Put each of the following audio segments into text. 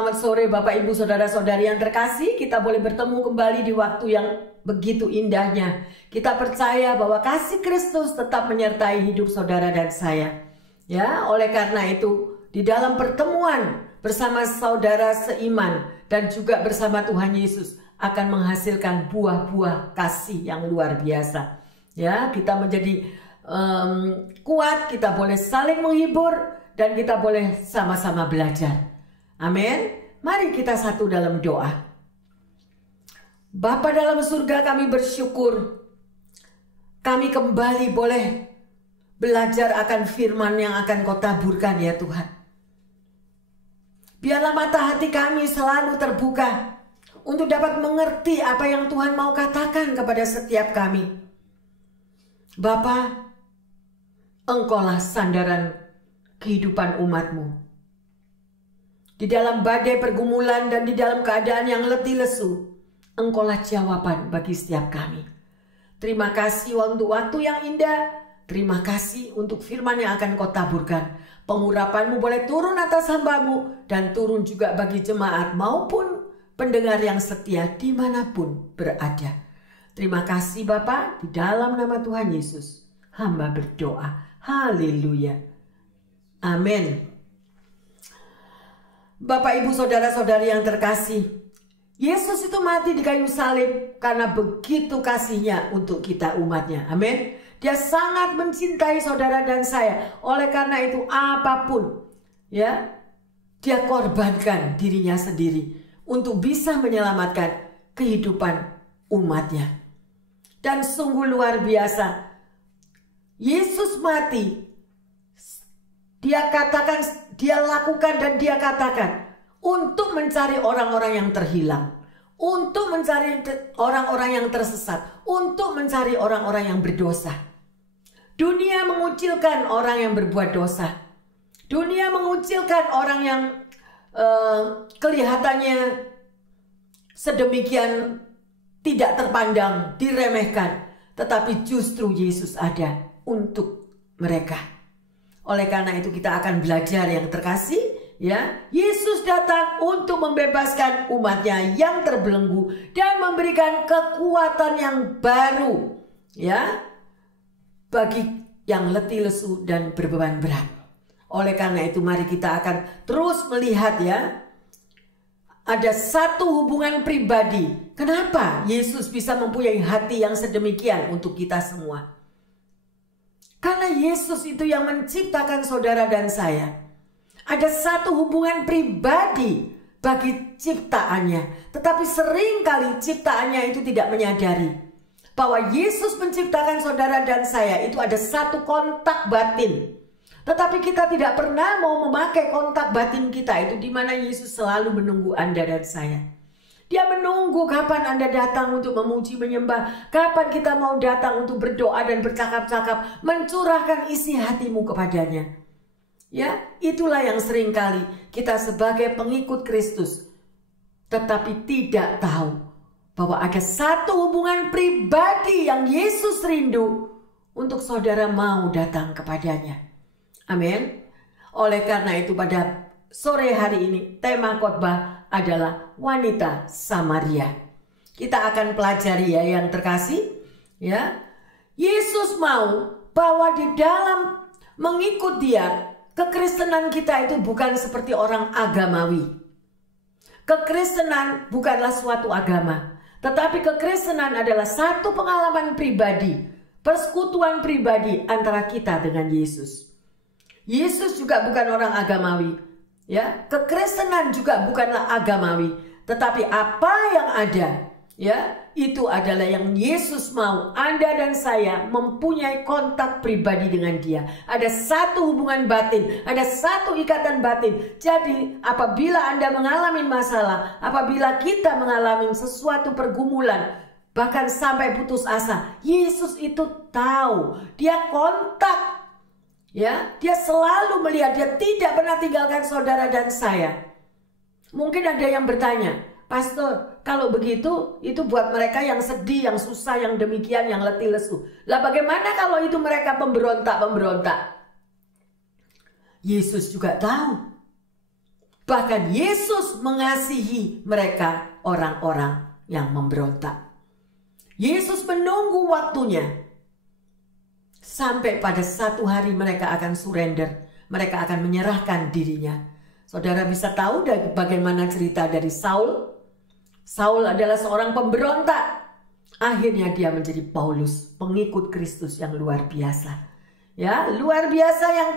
Selamat sore Bapak Ibu Saudara-saudari yang terkasih. Kita boleh bertemu kembali di waktu yang begitu indahnya. Kita percaya bahwa kasih Kristus tetap menyertai hidup saudara dan saya. Ya, oleh karena itu di dalam pertemuan bersama saudara seiman dan juga bersama Tuhan Yesus akan menghasilkan buah-buah kasih yang luar biasa. Ya, kita menjadi kuat, kita boleh saling menghibur dan kita boleh sama-sama belajar. Amin. Mari kita satu dalam doa. Bapa dalam surga, kami bersyukur kami kembali boleh belajar akan firman yang akan Kau taburkan ya Tuhan. Biarlah mata hati kami selalu terbuka untuk dapat mengerti apa yang Tuhan mau katakan kepada setiap kami. Bapa, Engkaulah sandaran kehidupan umat-Mu. Di dalam badai pergumulan dan di dalam keadaan yang letih lesu, Engkaulah jawaban bagi setiap kami. Terima kasih untuk waktu yang indah. Terima kasih untuk firman yang akan Kau taburkan. Pengurapan-Mu boleh turun atas hamba-Mu dan turun juga bagi jemaat maupun pendengar yang setia dimanapun berada. Terima kasih Bapa, di dalam nama Tuhan Yesus hamba berdoa. Haleluya. Amin. Bapak Ibu Saudara-saudari yang terkasih, Yesus itu mati di kayu salib karena begitu kasihnya untuk kita umatnya. Amin. Dia sangat mencintai saudara dan saya. Oleh karena itu apapun ya, dia korbankan dirinya sendiri untuk bisa menyelamatkan kehidupan umatnya. Dan sungguh luar biasa, Yesus mati. Dia katakan, dia lakukan dan dia katakan untuk mencari orang-orang yang terhilang, untuk mencari orang-orang yang tersesat, untuk mencari orang-orang yang berdosa. Dunia mengucilkan orang yang berbuat dosa. Dunia mengucilkan orang yang kelihatannya sedemikian tidak terpandang, diremehkan. Tetapi justru Yesus ada untuk mereka. Oleh karena itu kita akan belajar yang terkasih, ya. Yesus datang untuk membebaskan umatnya yang terbelenggu dan memberikan kekuatan yang baru, ya, bagi yang letih lesu dan berbeban berat. Oleh karena itu mari kita akan terus melihat ya, ada satu hubungan pribadi. Kenapa Yesus bisa mempunyai hati yang sedemikian untuk kita semua? Karena Yesus itu yang menciptakan saudara dan saya. Ada satu hubungan pribadi bagi ciptaannya. Tetapi seringkali ciptaannya itu tidak menyadari bahwa Yesus menciptakan saudara dan saya itu ada satu kontak batin. Tetapi kita tidak pernah mau memakai kontak batin kita itu, di mana Yesus selalu menunggu Anda dan saya. Dia menunggu kapan Anda datang untuk memuji menyembah, kapan kita mau datang untuk berdoa dan bercakap-cakap, mencurahkan isi hatimu kepadanya. Ya, itulah yang seringkali kita sebagai pengikut Kristus tetapi tidak tahu bahwa ada satu hubungan pribadi yang Yesus rindu untuk saudara mau datang kepadanya. Amin. Oleh karena itu pada sore hari ini tema khotbah adalah wanita Samaria. Kita akan pelajari ya yang terkasih, ya. Yesus mau bahwa di dalam mengikut Dia, kekristenan kita itu bukan seperti orang agamawi. Kekristenan bukanlah suatu agama, tetapi kekristenan adalah satu pengalaman pribadi, persekutuan pribadi antara kita dengan Yesus. Yesus juga bukan orang agamawi. Ya, kekristenan juga bukanlah agamawi, tetapi apa yang ada, ya, itu adalah yang Yesus mau Anda dan saya mempunyai kontak pribadi dengan Dia. Ada satu hubungan batin, ada satu ikatan batin. Jadi apabila Anda mengalami masalah, apabila kita mengalami sesuatu pergumulan, bahkan sampai putus asa, Yesus itu tahu, Dia kontak. Ya, Dia selalu melihat, Dia tidak pernah tinggalkan saudara dan saya. Mungkin ada yang bertanya, Pastor, kalau begitu itu buat mereka yang sedih, yang susah, yang demikian, yang letih lesu. Lah bagaimana kalau itu mereka pemberontak-pemberontak? Yesus juga tahu Bahkan Yesus mengasihi mereka, orang-orang yang memberontak. Yesus menunggu waktunya. Sampai pada satu hari mereka akan surrender. Mereka akan menyerahkan dirinya. Saudara bisa tahu bagaimana cerita dari Saul. Saul adalah seorang pemberontak. Akhirnya dia menjadi Paulus, pengikut Kristus yang luar biasa. Ya, luar biasa yang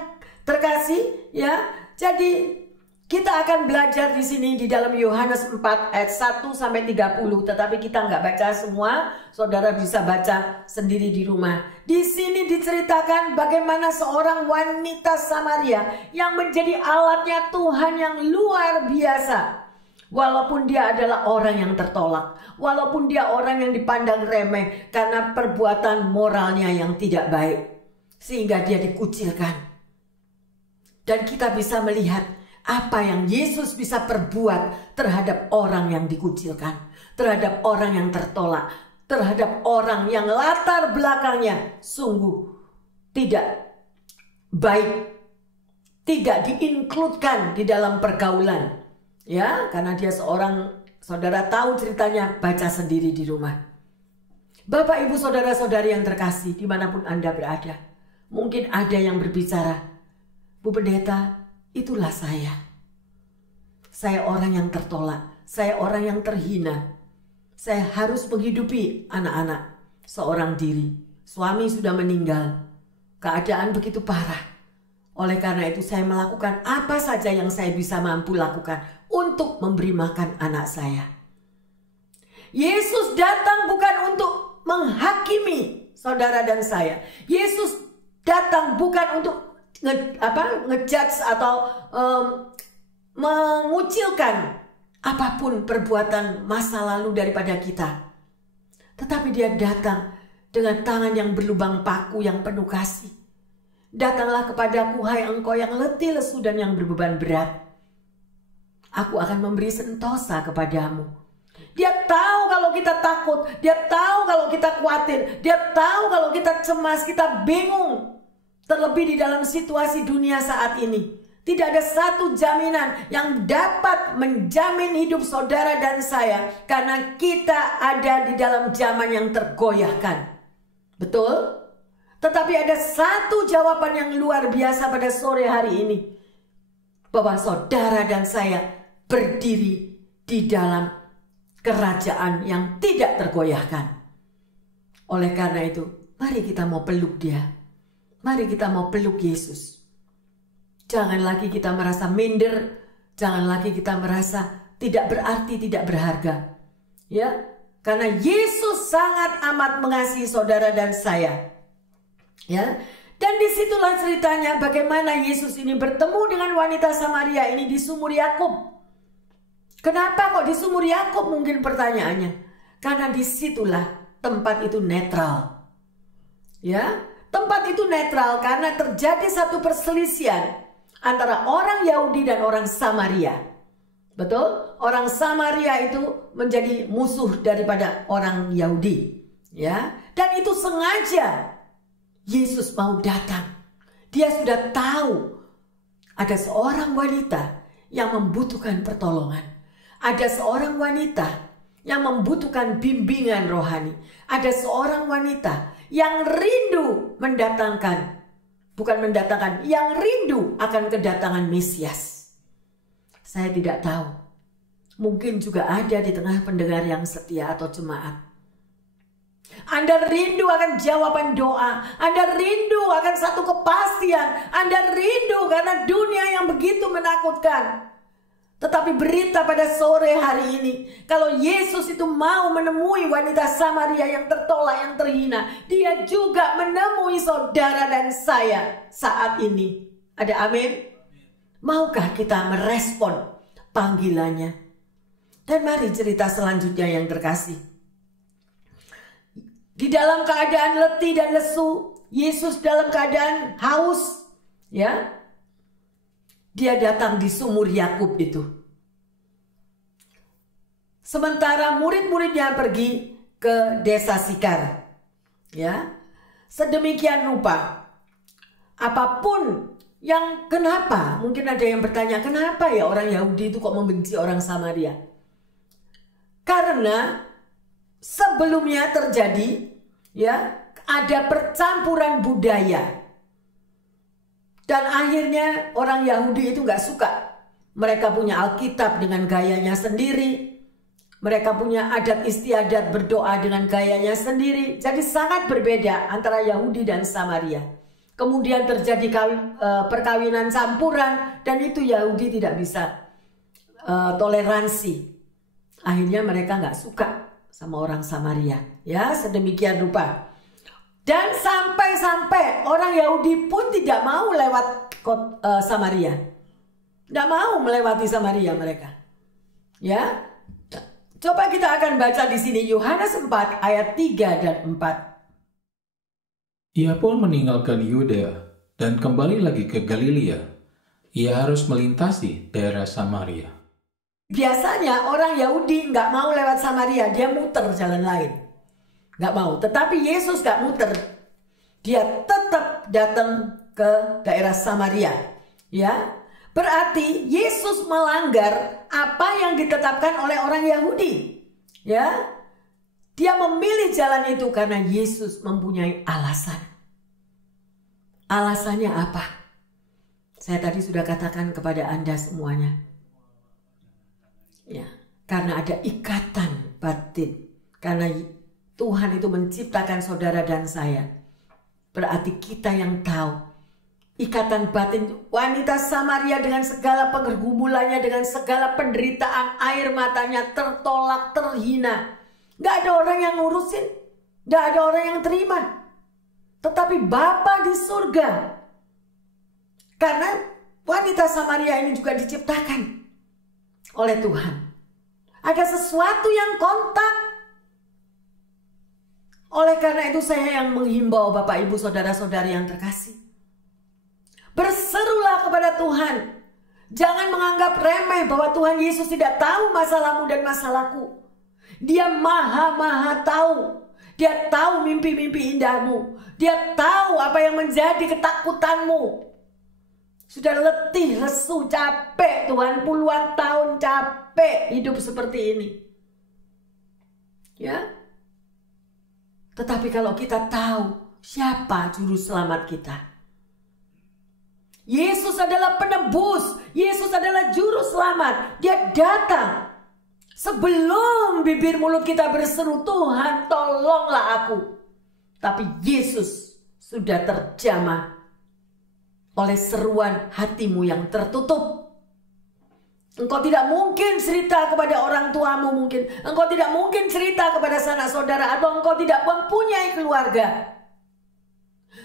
terkasih, ya. Jadi kita akan belajar di sini di dalam Yohanes 4 ayat 1 sampai 30, tetapi kita nggak baca semua. Saudara bisa baca sendiri di rumah. Di sini diceritakan bagaimana seorang wanita Samaria yang menjadi alatnya Tuhan yang luar biasa. Walaupun dia adalah orang yang tertolak, walaupun dia orang yang dipandang remeh karena perbuatan moralnya yang tidak baik, sehingga dia dikucilkan. Dan kita bisa melihat apa yang Yesus bisa perbuat terhadap orang yang dikucilkan, terhadap orang yang tertolak, terhadap orang yang latar belakangnya sungguh tidak baik, tidak diinkludkan di dalam pergaulan. Ya, karena dia seorang, saudara tahu ceritanya, baca sendiri di rumah. Bapak, ibu, saudara-saudari yang terkasih, dimanapun Anda berada, mungkin ada yang berbicara, Bu Pendeta, itulah saya. Saya orang yang tertolak, saya orang yang terhina. Saya harus menghidupi anak-anak seorang diri. Suami sudah meninggal, keadaan begitu parah. Oleh karena itu saya melakukan apa saja yang saya bisa mampu lakukan untuk memberi makan anak saya. Yesus datang bukan untuk menghakimi saudara dan saya. Yesus datang bukan untuk ngejudge atau mengucilkan apapun perbuatan masa lalu daripada kita. Tetapi dia datang dengan tangan yang berlubang paku yang penuh kasih. Datanglah kepadaku, hai engkau yang letih lesu dan yang berbeban berat. Aku akan memberi sentosa kepadamu. Dia tahu kalau kita takut, dia tahu kalau kita khawatir, dia tahu kalau kita cemas, kita bingung. Terlebih di dalam situasi dunia saat ini. Tidak ada satu jaminan yang dapat menjamin hidup saudara dan saya, karena kita ada di dalam zaman yang tergoyahkan. Betul? Tetapi ada satu jawaban yang luar biasa pada sore hari ini. Bahwa saudara dan saya berdiri di dalam kerajaan yang tidak tergoyahkan. Oleh karena itu, mari kita mau peluk dia. Mari kita mau peluk Yesus. Jangan lagi kita merasa minder. Jangan lagi kita merasa tidak berarti, tidak berharga. Ya, karena Yesus sangat amat mengasihi saudara dan saya. Ya, dan disitulah ceritanya bagaimana Yesus ini bertemu dengan wanita Samaria ini di sumur Yakub. Kenapa kok di sumur Yakub, mungkin pertanyaannya? Karena disitulah tempat itu netral. Ya, tempat itu netral karena terjadi satu perselisihan antara orang Yahudi dan orang Samaria. Betul? Orang Samaria itu menjadi musuh daripada orang Yahudi. Ya, dan itu sengaja. Yesus mau datang. Dia sudah tahu ada seorang wanita yang membutuhkan pertolongan. Ada seorang wanita yang membutuhkan bimbingan rohani. Ada seorang wanita yang rindu yang rindu akan kedatangan Mesias. Saya tidak tahu. Mungkin juga ada di tengah pendengar yang setia atau jemaat. Anda rindu akan jawaban doa. Anda rindu akan satu kepastian. Anda rindu karena dunia yang begitu menakutkan. Tetapi berita pada sore hari ini, kalau Yesus itu mau menemui wanita Samaria yang tertolak, yang terhina, dia juga menemui saudara dan saya saat ini. Ada amin? Maukah kita merespon panggilannya? Dan mari cerita selanjutnya yang terkasih. Di dalam keadaan letih dan lesu, Yesus dalam keadaan haus, ya. Dia datang di sumur Yakub itu. Sementara murid-muridnya pergi ke desa Sikar, ya. Sedemikian rupa, apapun Yang kenapa? Mungkin ada yang bertanya, kenapa ya orang Yahudi itu kok membenci orang Samaria? Karena sebelumnya terjadi ya ada percampuran budaya. Dan akhirnya orang Yahudi itu gak suka. Mereka punya Alkitab dengan gayanya sendiri. Mereka punya adat istiadat berdoa dengan gayanya sendiri. Jadi sangat berbeda antara Yahudi dan Samaria. Kemudian terjadi perkawinan campuran. Dan itu Yahudi tidak bisa toleransi. Akhirnya mereka nggak suka sama orang Samaria. Ya, sedemikian rupa. Dan sampai-sampai orang Yahudi pun tidak mau lewat Samaria. Tidak mau melewati Samaria mereka. Ya. Coba kita akan baca di sini Yohanes 4 ayat 3 dan 4. Ia pun meninggalkan Yudea dan kembali lagi ke Galilea. Ia harus melintasi daerah Samaria. Biasanya orang Yahudi nggak mau lewat Samaria, dia muter jalan lain. Nggak mau, tetapi Yesus nggak muter. Dia tetap datang ke daerah Samaria. Ya, berarti Yesus melanggar apa yang ditetapkan oleh orang Yahudi. Ya, dia memilih jalan itu karena Yesus mempunyai alasan. Alasannya apa? Saya tadi sudah katakan kepada Anda semuanya. Ya, karena ada ikatan batin. Karena Tuhan itu menciptakan saudara dan saya. Berarti kita yang tahu. Ikatan batin wanita Samaria dengan segala pergumulannya, dengan segala penderitaan, air matanya tertolak, terhina. Gak ada orang yang ngurusin, gak ada orang yang terima. Tetapi Bapa di surga. Karena wanita Samaria ini juga diciptakan oleh Tuhan. Ada sesuatu yang kontak. Oleh karena itu saya yang menghimbau Bapak Ibu saudara-saudari yang terkasih. Berserulah kepada Tuhan. Jangan menganggap remeh bahwa Tuhan Yesus tidak tahu masalahmu dan masalahku. Dia maha tahu. Dia tahu mimpi-mimpi indahmu. Dia tahu apa yang menjadi ketakutanmu. Sudah letih, lesu, capek Tuhan. Puluhan tahun capek hidup seperti ini. Ya. Tetapi kalau kita tahu siapa juru selamat kita. Yesus adalah penebus. Yesus adalah juru selamat. Dia datang. Sebelum bibir mulut kita berseru, Tuhan tolonglah aku. Tapi Yesus sudah terjamah oleh seruan hatimu yang tertutup. Engkau tidak mungkin cerita kepada orang tuamu mungkin. Engkau tidak mungkin cerita kepada sanak saudara. Atau engkau tidak mempunyai keluarga.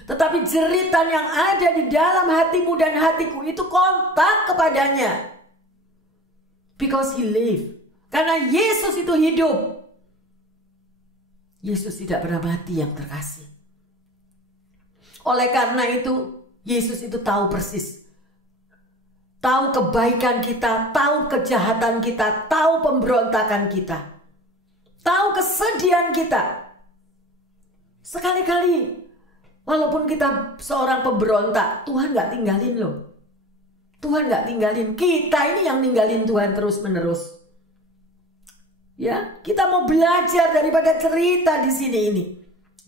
Tetapi jeritan yang ada di dalam hatimu dan hatiku itu kontak kepadanya. Because he live. Karena Yesus itu hidup. Yesus tidak pernah mati yang terkasih. Oleh karena itu, Yesus itu tahu persis. Tahu kebaikan kita, tahu kejahatan kita, tahu pemberontakan kita. Tahu kesedihan kita. Sekali-kali walaupun kita seorang pemberontak, Tuhan gak tinggalin loh. Tuhan gak tinggalin. Kita ini yang ninggalin Tuhan terus menerus. Ya, kita mau belajar daripada cerita di sini ini.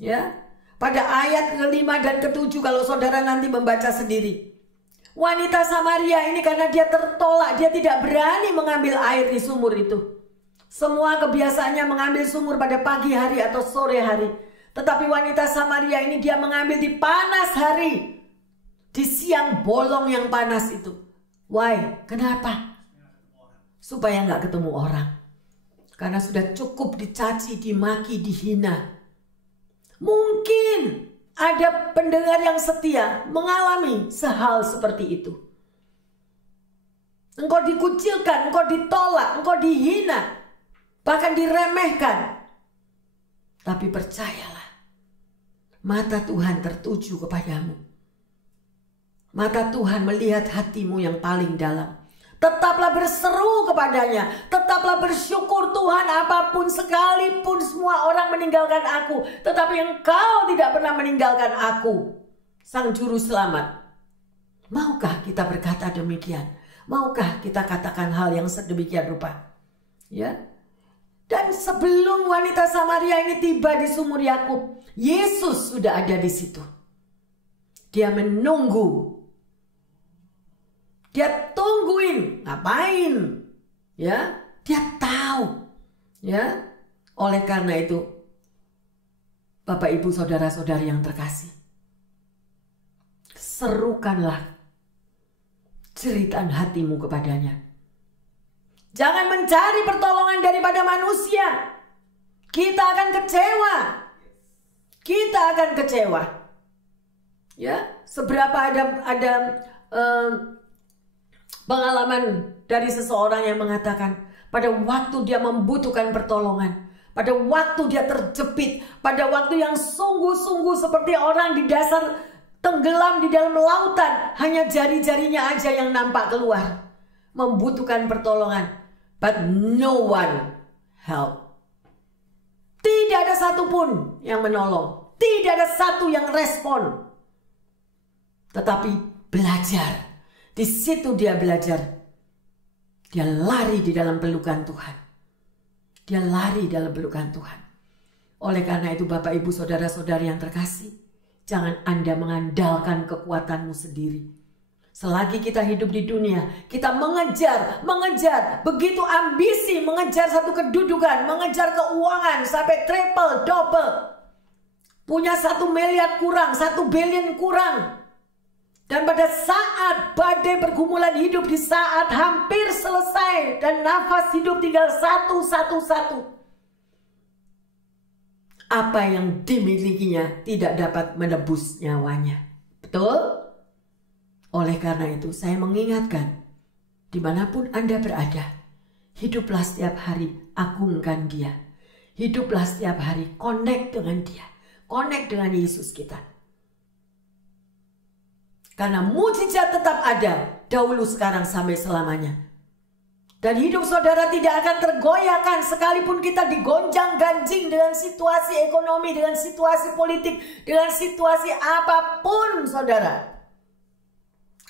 Ya, pada ayat ke-5 dan ke-7 kalau saudara nanti membaca sendiri. Wanita Samaria ini karena dia tertolak, dia tidak berani mengambil air di sumur itu. Semua kebiasaannya mengambil sumur pada pagi hari atau sore hari. Tetapi wanita Samaria ini dia mengambil di panas hari. Di siang bolong yang panas itu. Why? Kenapa? Supaya nggak ketemu orang. Karena sudah cukup dicaci, dimaki, dihina. Mungkin ada pendengar yang setia mengalami sehal seperti itu. Engkau dikucilkan, engkau ditolak, engkau dihina. Bahkan diremehkan. Tapi percayalah, mata Tuhan tertuju kepadamu. Mata Tuhan melihat hatimu yang paling dalam. Tetaplah berseru kepadanya. Tetaplah bersyukur Tuhan, apapun sekalipun semua orang meninggalkan aku. Tetapi engkau tidak pernah meninggalkan aku. Sang juru selamat. Maukah kita berkata demikian? Maukah kita katakan hal yang sedemikian rupa? Ya. Dan sebelum wanita Samaria ini tiba di sumur Yakub, Yesus sudah ada di situ. Dia menunggu. Dia tungguin, ngapain? Ya, dia tahu. Ya. Oleh karena itu, Bapak Ibu saudara-saudari yang terkasih, serukanlah jeritan hatimu kepadanya. Jangan mencari pertolongan daripada manusia. Kita akan kecewa. Kita akan kecewa. Ya, seberapa ada pengalaman dari seseorang yang mengatakan pada waktu dia membutuhkan pertolongan, pada waktu dia terjepit, pada waktu yang sungguh-sungguh seperti orang di dasar tenggelam di dalam lautan, hanya jari-jarinya aja yang nampak keluar, membutuhkan pertolongan. But no one help. Tidak ada satupun yang menolong. Tidak ada satu yang respon. Tetapi belajar. Di situ dia belajar. Dia lari di dalam pelukan Tuhan. Dia lari dalam pelukan Tuhan. Oleh karena itu Bapak Ibu saudara-saudari yang terkasih, jangan Anda mengandalkan kekuatanmu sendiri. Selagi kita hidup di dunia, kita mengejar, begitu ambisi, mengejar satu kedudukan, mengejar keuangan sampai triple, double. Punya 1 miliar kurang, 1 billion kurang. Dan pada saat badai pergumulan hidup, di saat hampir selesai dan nafas hidup tinggal satu, apa yang dimilikinya tidak dapat menebus nyawanya. Betul? Oleh karena itu saya mengingatkan, dimanapun Anda berada, hiduplah setiap hari agungkan Dia. Hiduplah setiap hari connect dengan Dia. Connect dengan Yesus kita. Karena mujizat tetap ada, dahulu, sekarang, sampai selamanya. Dan hidup saudara tidak akan tergoyahkan sekalipun kita digonjang-ganjing dengan situasi ekonomi, dengan situasi politik, dengan situasi apapun saudara.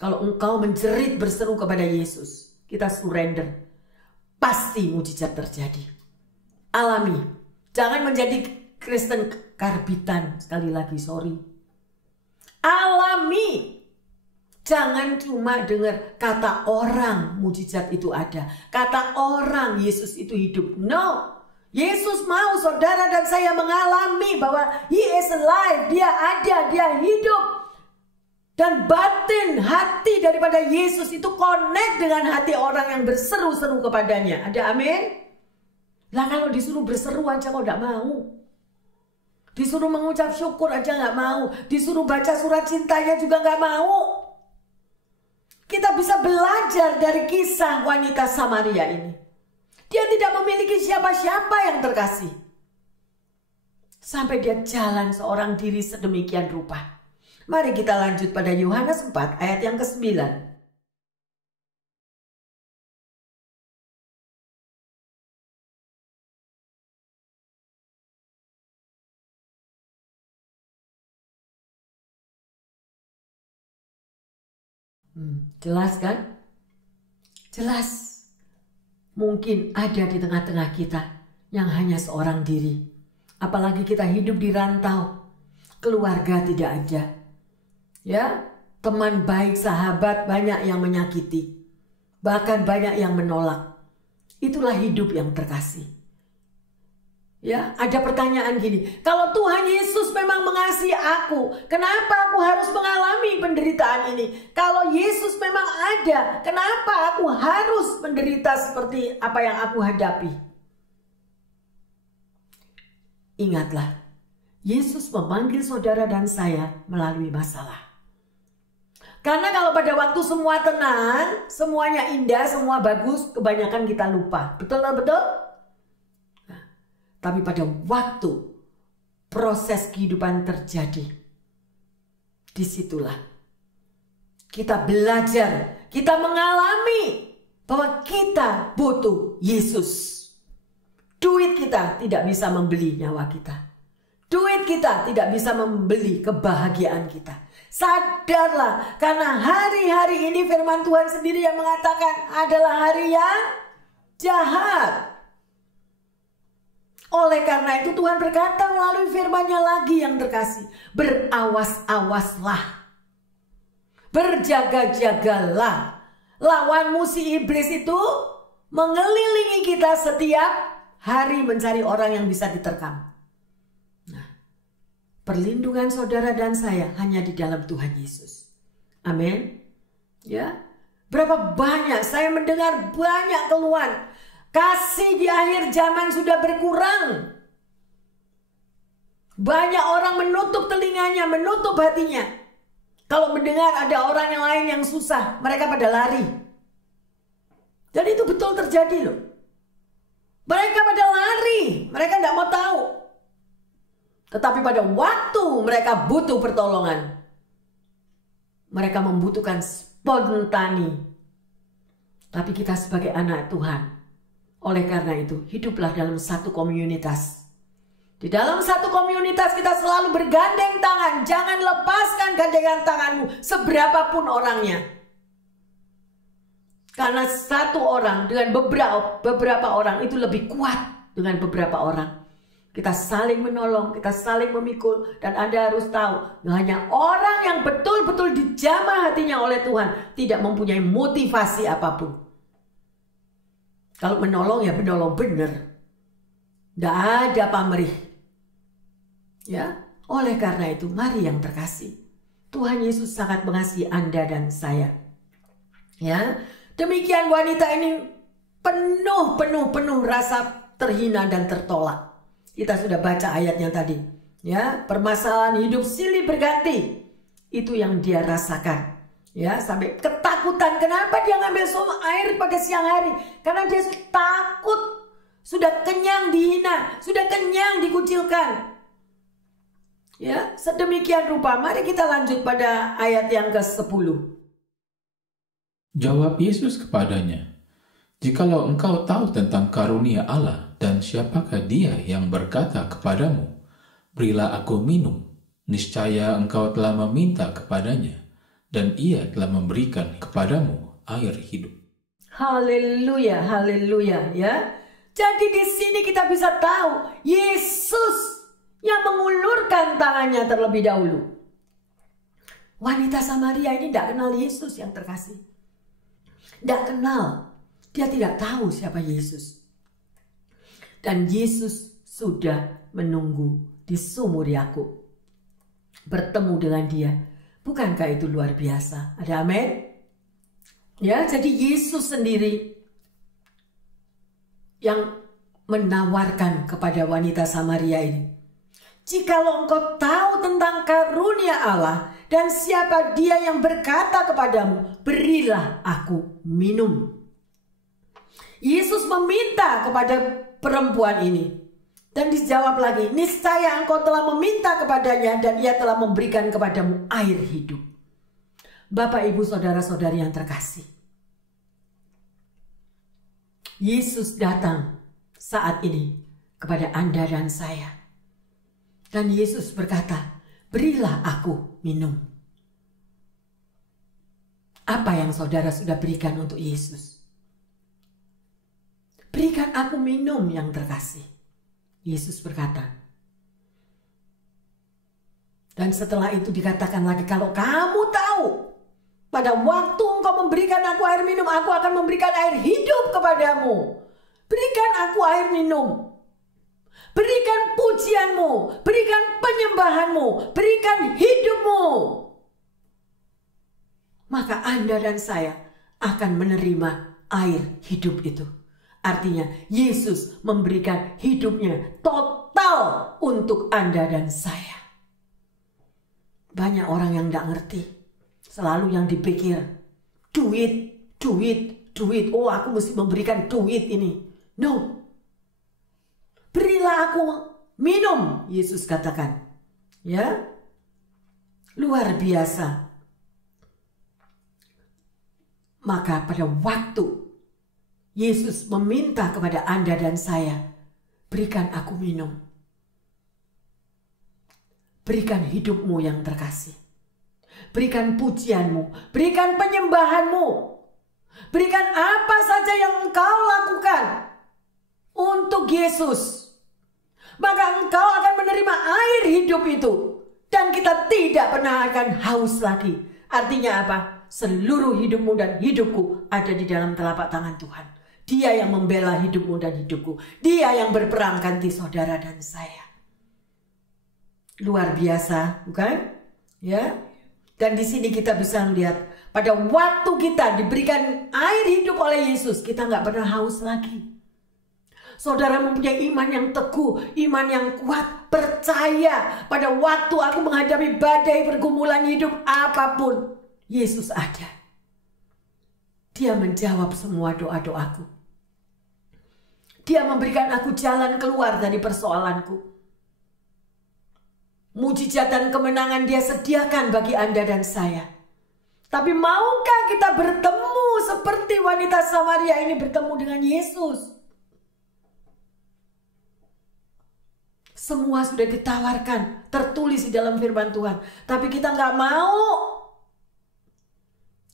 Kalau engkau menjerit berseru kepada Yesus, kita surrender, pasti mujizat terjadi. Alami. Jangan menjadi Kristen karbitan. Sekali lagi, sorry. Alami. Jangan cuma dengar kata orang mujizat itu ada. Kata orang Yesus itu hidup. No. Yesus mau saudara dan saya mengalami bahwa He is alive. Dia ada, Dia hidup. Dan batin hati daripada Yesus itu connect dengan hati orang yang berseru-seru kepadanya. Ada amin? Lah kalau disuruh berseru aja kok gak mau. Disuruh mengucap syukur aja gak mau. Disuruh baca surat cintanya juga gak mau. Kita bisa belajar dari kisah wanita Samaria ini. Dia tidak memiliki siapa-siapa yang terkasih. Sampai dia jalan seorang diri sedemikian rupa. Mari kita lanjut pada Yohanes 4 ayat yang ke-9. Jelas kan? Jelas. Mungkin ada di tengah-tengah kita yang hanya seorang diri. Apalagi kita hidup di rantau. Keluarga tidak ada. Ya, teman baik, sahabat banyak yang menyakiti. Bahkan banyak yang menolak. Itulah hidup yang terkasih. Ya, ada pertanyaan gini. Kalau Tuhan Yesus memang mengasihi aku, kenapa aku harus mengalami penderitaan ini? Kalau Yesus memang ada, kenapa aku harus menderita seperti apa yang aku hadapi? Ingatlah, Yesus memanggil saudara dan saya melalui masalah. Karena kalau pada waktu semua tenang, semuanya indah, semua bagus, kebanyakan kita lupa. Betul? Nah, tapi pada waktu proses kehidupan terjadi, disitulah kita belajar, kita mengalami bahwa kita butuh Yesus. Duit kita tidak bisa membeli nyawa kita. Duit kita tidak bisa membeli kebahagiaan kita. Sadarlah, karena hari-hari ini firman Tuhan sendiri yang mengatakan adalah hari yang jahat. Oleh karena itu Tuhan berkata melalui firman-Nya lagi yang terkasih, berawas-awaslah, berjaga-jagalah. Lawanmu si iblis itu mengelilingi kita setiap hari mencari orang yang bisa diterkam. Nah, perlindungan saudara dan saya hanya di dalam Tuhan Yesus. Amin. Ya, berapa banyak saya mendengar banyak keluhan. Kasih di akhir zaman sudah berkurang. Banyak orang menutup telinganya, menutup hatinya. Kalau mendengar ada orang yang lain yang susah, mereka pada lari. Dan itu betul terjadi loh. Mereka pada lari, mereka tidak mau tahu. Tetapi pada waktu mereka butuh pertolongan, mereka membutuhkan spontani. Tapi kita sebagai anak Tuhan, oleh karena itu, hiduplah dalam satu komunitas. Di dalam satu komunitas kita selalu bergandeng tangan. Jangan lepaskan gandengan tanganmu seberapapun orangnya. Karena satu orang dengan beberapa orang itu lebih kuat dengan beberapa orang. Kita saling menolong, kita saling memikul. Dan Anda harus tahu, hanya orang yang betul-betul dijamah hatinya oleh Tuhan tidak mempunyai motivasi apapun. Kalau menolong ya menolong benar. Tidak ada pamrih. Ya, oleh karena itu mari yang terkasih. Tuhan Yesus sangat mengasihi Anda dan saya. Ya, demikian wanita ini penuh rasa terhina dan tertolak. Kita sudah baca ayatnya tadi. Ya, permasalahan hidup silih berganti. Itu yang dia rasakan. Ya, sampai ketakutan. Kenapa dia ngambil air pada siang hari? Karena dia takut. Sudah kenyang dihina, sudah kenyang dikucilkan. Ya, sedemikian rupa. Mari kita lanjut pada ayat yang ke-10. Jawab Yesus kepadanya, "Jikalau engkau tahu tentang karunia Allah dan siapakah Dia yang berkata kepadamu, 'Berilah aku minum,' niscaya engkau telah meminta kepadanya, dan Ia telah memberikan kepadamu air hidup." Haleluya, haleluya ya. Jadi di sini kita bisa tahu Yesus yang mengulurkan tangannya terlebih dahulu. Wanita Samaria ini tidak kenal Yesus yang terkasih. Tidak kenal. Dia tidak tahu siapa Yesus. Dan Yesus sudah menunggu di sumur Yakub. Bertemu dengan dia. Bukankah itu luar biasa? Ada amin? Ya, jadi Yesus sendiri yang menawarkan kepada wanita Samaria ini. Jikalau engkau tahu tentang karunia Allah dan siapa Dia yang berkata kepadamu, berilah aku minum. Yesus meminta kepada perempuan ini. Dan dijawab lagi, niscaya engkau telah meminta kepadanya dan Ia telah memberikan kepadamu air hidup. Bapak, Ibu, saudara-saudari yang terkasih, Yesus datang saat ini kepada Anda dan saya. Dan Yesus berkata, berilah aku minum. Apa yang saudara sudah berikan untuk Yesus? Berikan aku minum yang terkasih. Yesus berkata. Dan setelah itu dikatakan lagi, kalau kamu tahu pada waktu engkau memberikan aku air minum, aku akan memberikan air hidup kepadamu. Berikan aku air minum. Berikan pujianmu, berikan penyembahanmu, berikan hidupmu. Maka Anda dan saya akan menerima air hidup itu. Artinya Yesus memberikan hidupnya total untuk Anda dan saya. Banyak orang yang tidak ngerti. Selalu yang dipikir, duit, duit, duit. Oh, aku mesti memberikan duit ini. No. Berilah aku minum, Yesus katakan. Ya. Luar biasa. Maka pada waktu Yesus meminta kepada Anda dan saya, berikan aku minum. berikan hidupmu yang terkasih. Berikan pujianmu, berikan penyembahanmu. Berikan apa saja yang engkau lakukan untuk Yesus. Maka engkau akan menerima air hidup itu. Dan kita tidak pernah akan haus lagi. Artinya apa? Seluruh hidupmu dan hidupku ada di dalam telapak tangan Tuhan. Dia yang membela hidupmu dan hidupku. Dia yang berperang ganti saudara dan saya. Luar biasa, bukan? Ya. Dan di sini kita bisa melihat pada waktu kita diberikan air hidup oleh Yesus, kita nggak pernah haus lagi. Saudara mempunyai iman yang teguh, iman yang kuat, percaya pada waktu aku menghadapi badai pergumulan hidup apapun, Yesus ada. Dia menjawab semua doa-doaku. Dia memberikan aku jalan keluar dari persoalanku. Mujizat dan kemenangan Dia sediakan bagi Anda dan saya. Tapi maukah kita bertemu seperti wanita Samaria ini bertemu dengan Yesus? Semua sudah ditawarkan, tertulis di dalam firman Tuhan. Tapi kita nggak mau.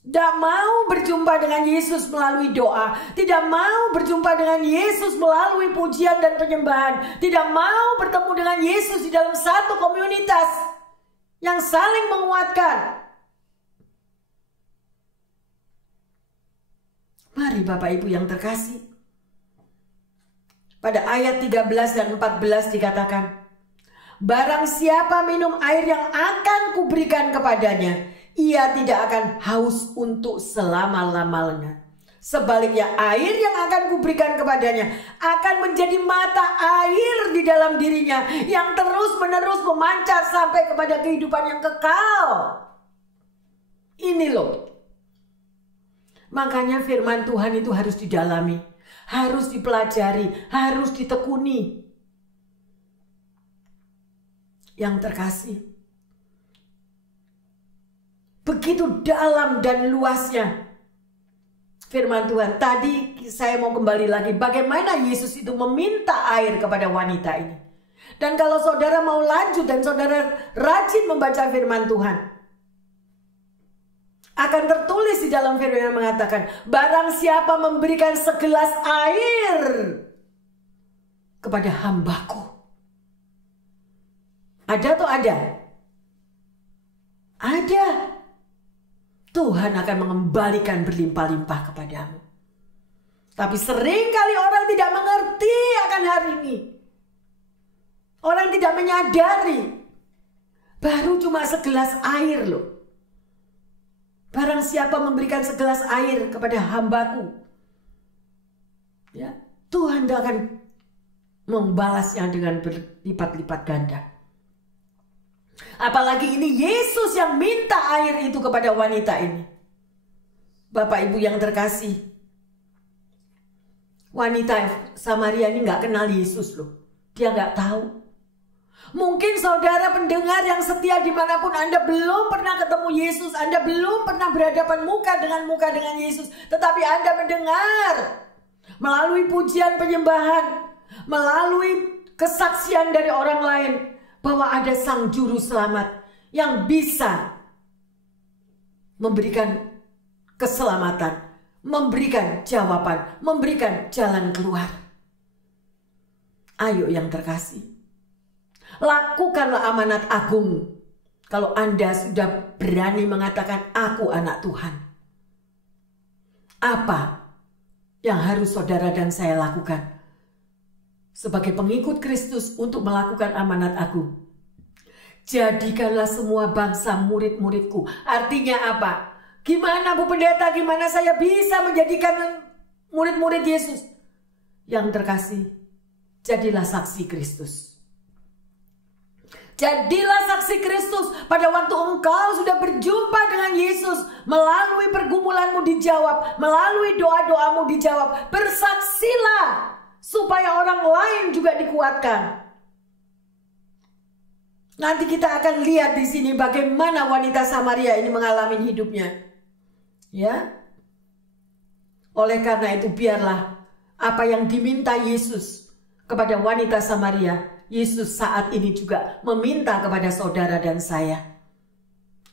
Tidak mau berjumpa dengan Yesus melalui doa. Tidak mau berjumpa dengan Yesus melalui pujian dan penyembahan. Tidak mau bertemu dengan Yesus di dalam satu komunitas yang saling menguatkan. Mari Bapak Ibu yang terkasih. Pada ayat 13 dan 14 dikatakan, barang siapa minum air yang akan kuberikan kepadanya, ia tidak akan haus untuk selama-lamanya. Sebaliknya air yang akan kuberikan kepadanya akan menjadi mata air di dalam dirinya yang terus-menerus memancar sampai kepada kehidupan yang kekal. Ini loh. Makanya firman Tuhan itu harus didalami, harus dipelajari, harus ditekuni. Yang terkasih, begitu dalam dan luasnya firman Tuhan. Tadi saya mau kembali lagi bagaimana Yesus itu meminta air kepada wanita ini. Dan kalau saudara mau lanjut dan saudara rajin membaca firman Tuhan, akan tertulis di dalam firman yang mengatakan, barang siapa memberikan segelas air kepada hambaku. Ada atau ada? Ada. Tuhan akan mengembalikan berlimpah-limpah kepadamu. Tapi seringkali orang tidak mengerti akan hal ini. Orang tidak menyadari. Baru cuma segelas air loh. Barang siapa memberikan segelas air kepada hambaku, ya, Tuhan akan membalasnya dengan berlipat-lipat ganda. Apalagi ini Yesus yang minta air itu kepada wanita ini. Bapak Ibu yang terkasih, wanita Samaria ini nggak kenal Yesus loh. Dia nggak tahu. Mungkin saudara pendengar yang setia dimanapun Anda belum pernah ketemu Yesus, Anda belum pernah berhadapan muka dengan Yesus, tetapi Anda mendengar melalui pujian penyembahan, melalui kesaksian dari orang lain bahwa ada Sang Juru Selamat yang bisa memberikan keselamatan, memberikan jawaban, memberikan jalan keluar. Ayo yang terkasih, lakukanlah amanat agung. Kalau Anda sudah berani mengatakan aku anak Tuhan, apa yang harus saudara dan saya lakukan sebagai pengikut Kristus untuk melakukan amanat agung? Jadikanlah semua bangsa murid-muridku. Artinya apa? Gimana Bu Pendeta? Gimana saya bisa menjadikan murid-murid Yesus? Yang terkasih, jadilah saksi Kristus. Jadilah saksi Kristus pada waktu engkau sudah berjumpa dengan Yesus. Melalui pergumulanmu dijawab, melalui doa-doamu dijawab. Bersaksilah supaya orang lain juga dikuatkan. Nanti kita akan lihat di sini bagaimana wanita Samaria ini mengalami hidupnya. Ya. Oleh karena itu biarlah apa yang diminta Yesus kepada wanita Samaria Yesus saat ini juga meminta kepada saudara dan saya.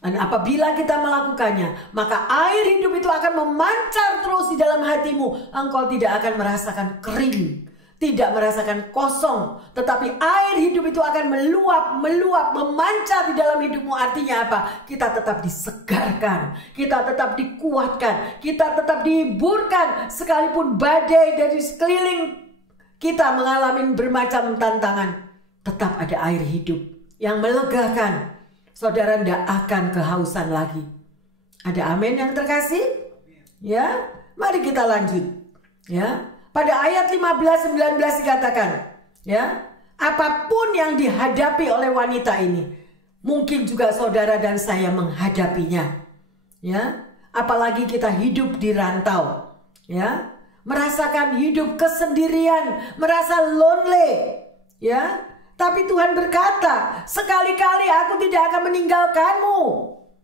Dan apabila kita melakukannya, maka air hidup itu akan memancar terus di dalam hatimu. Engkau tidak akan merasakan kering, tidak merasakan kosong, tetapi air hidup itu akan meluap, memancar di dalam hidupmu. Artinya apa? Kita tetap disegarkan, kita tetap dikuatkan, kita tetap dihiburkan. Sekalipun badai dari sekeliling kita mengalami bermacam tantangan, tetap ada air hidup yang melegakan. Saudara tidak akan kehausan lagi. Ada amin yang terkasih? Ya, mari kita lanjut. Ya, pada ayat 15-19 dikatakan, ya, apapun yang dihadapi oleh wanita ini, mungkin juga saudara dan saya menghadapinya. Ya, apalagi kita hidup di rantau, ya, merasakan hidup kesendirian, merasa lonely, ya. Tapi Tuhan berkata, sekali-kali aku tidak akan meninggalkanmu.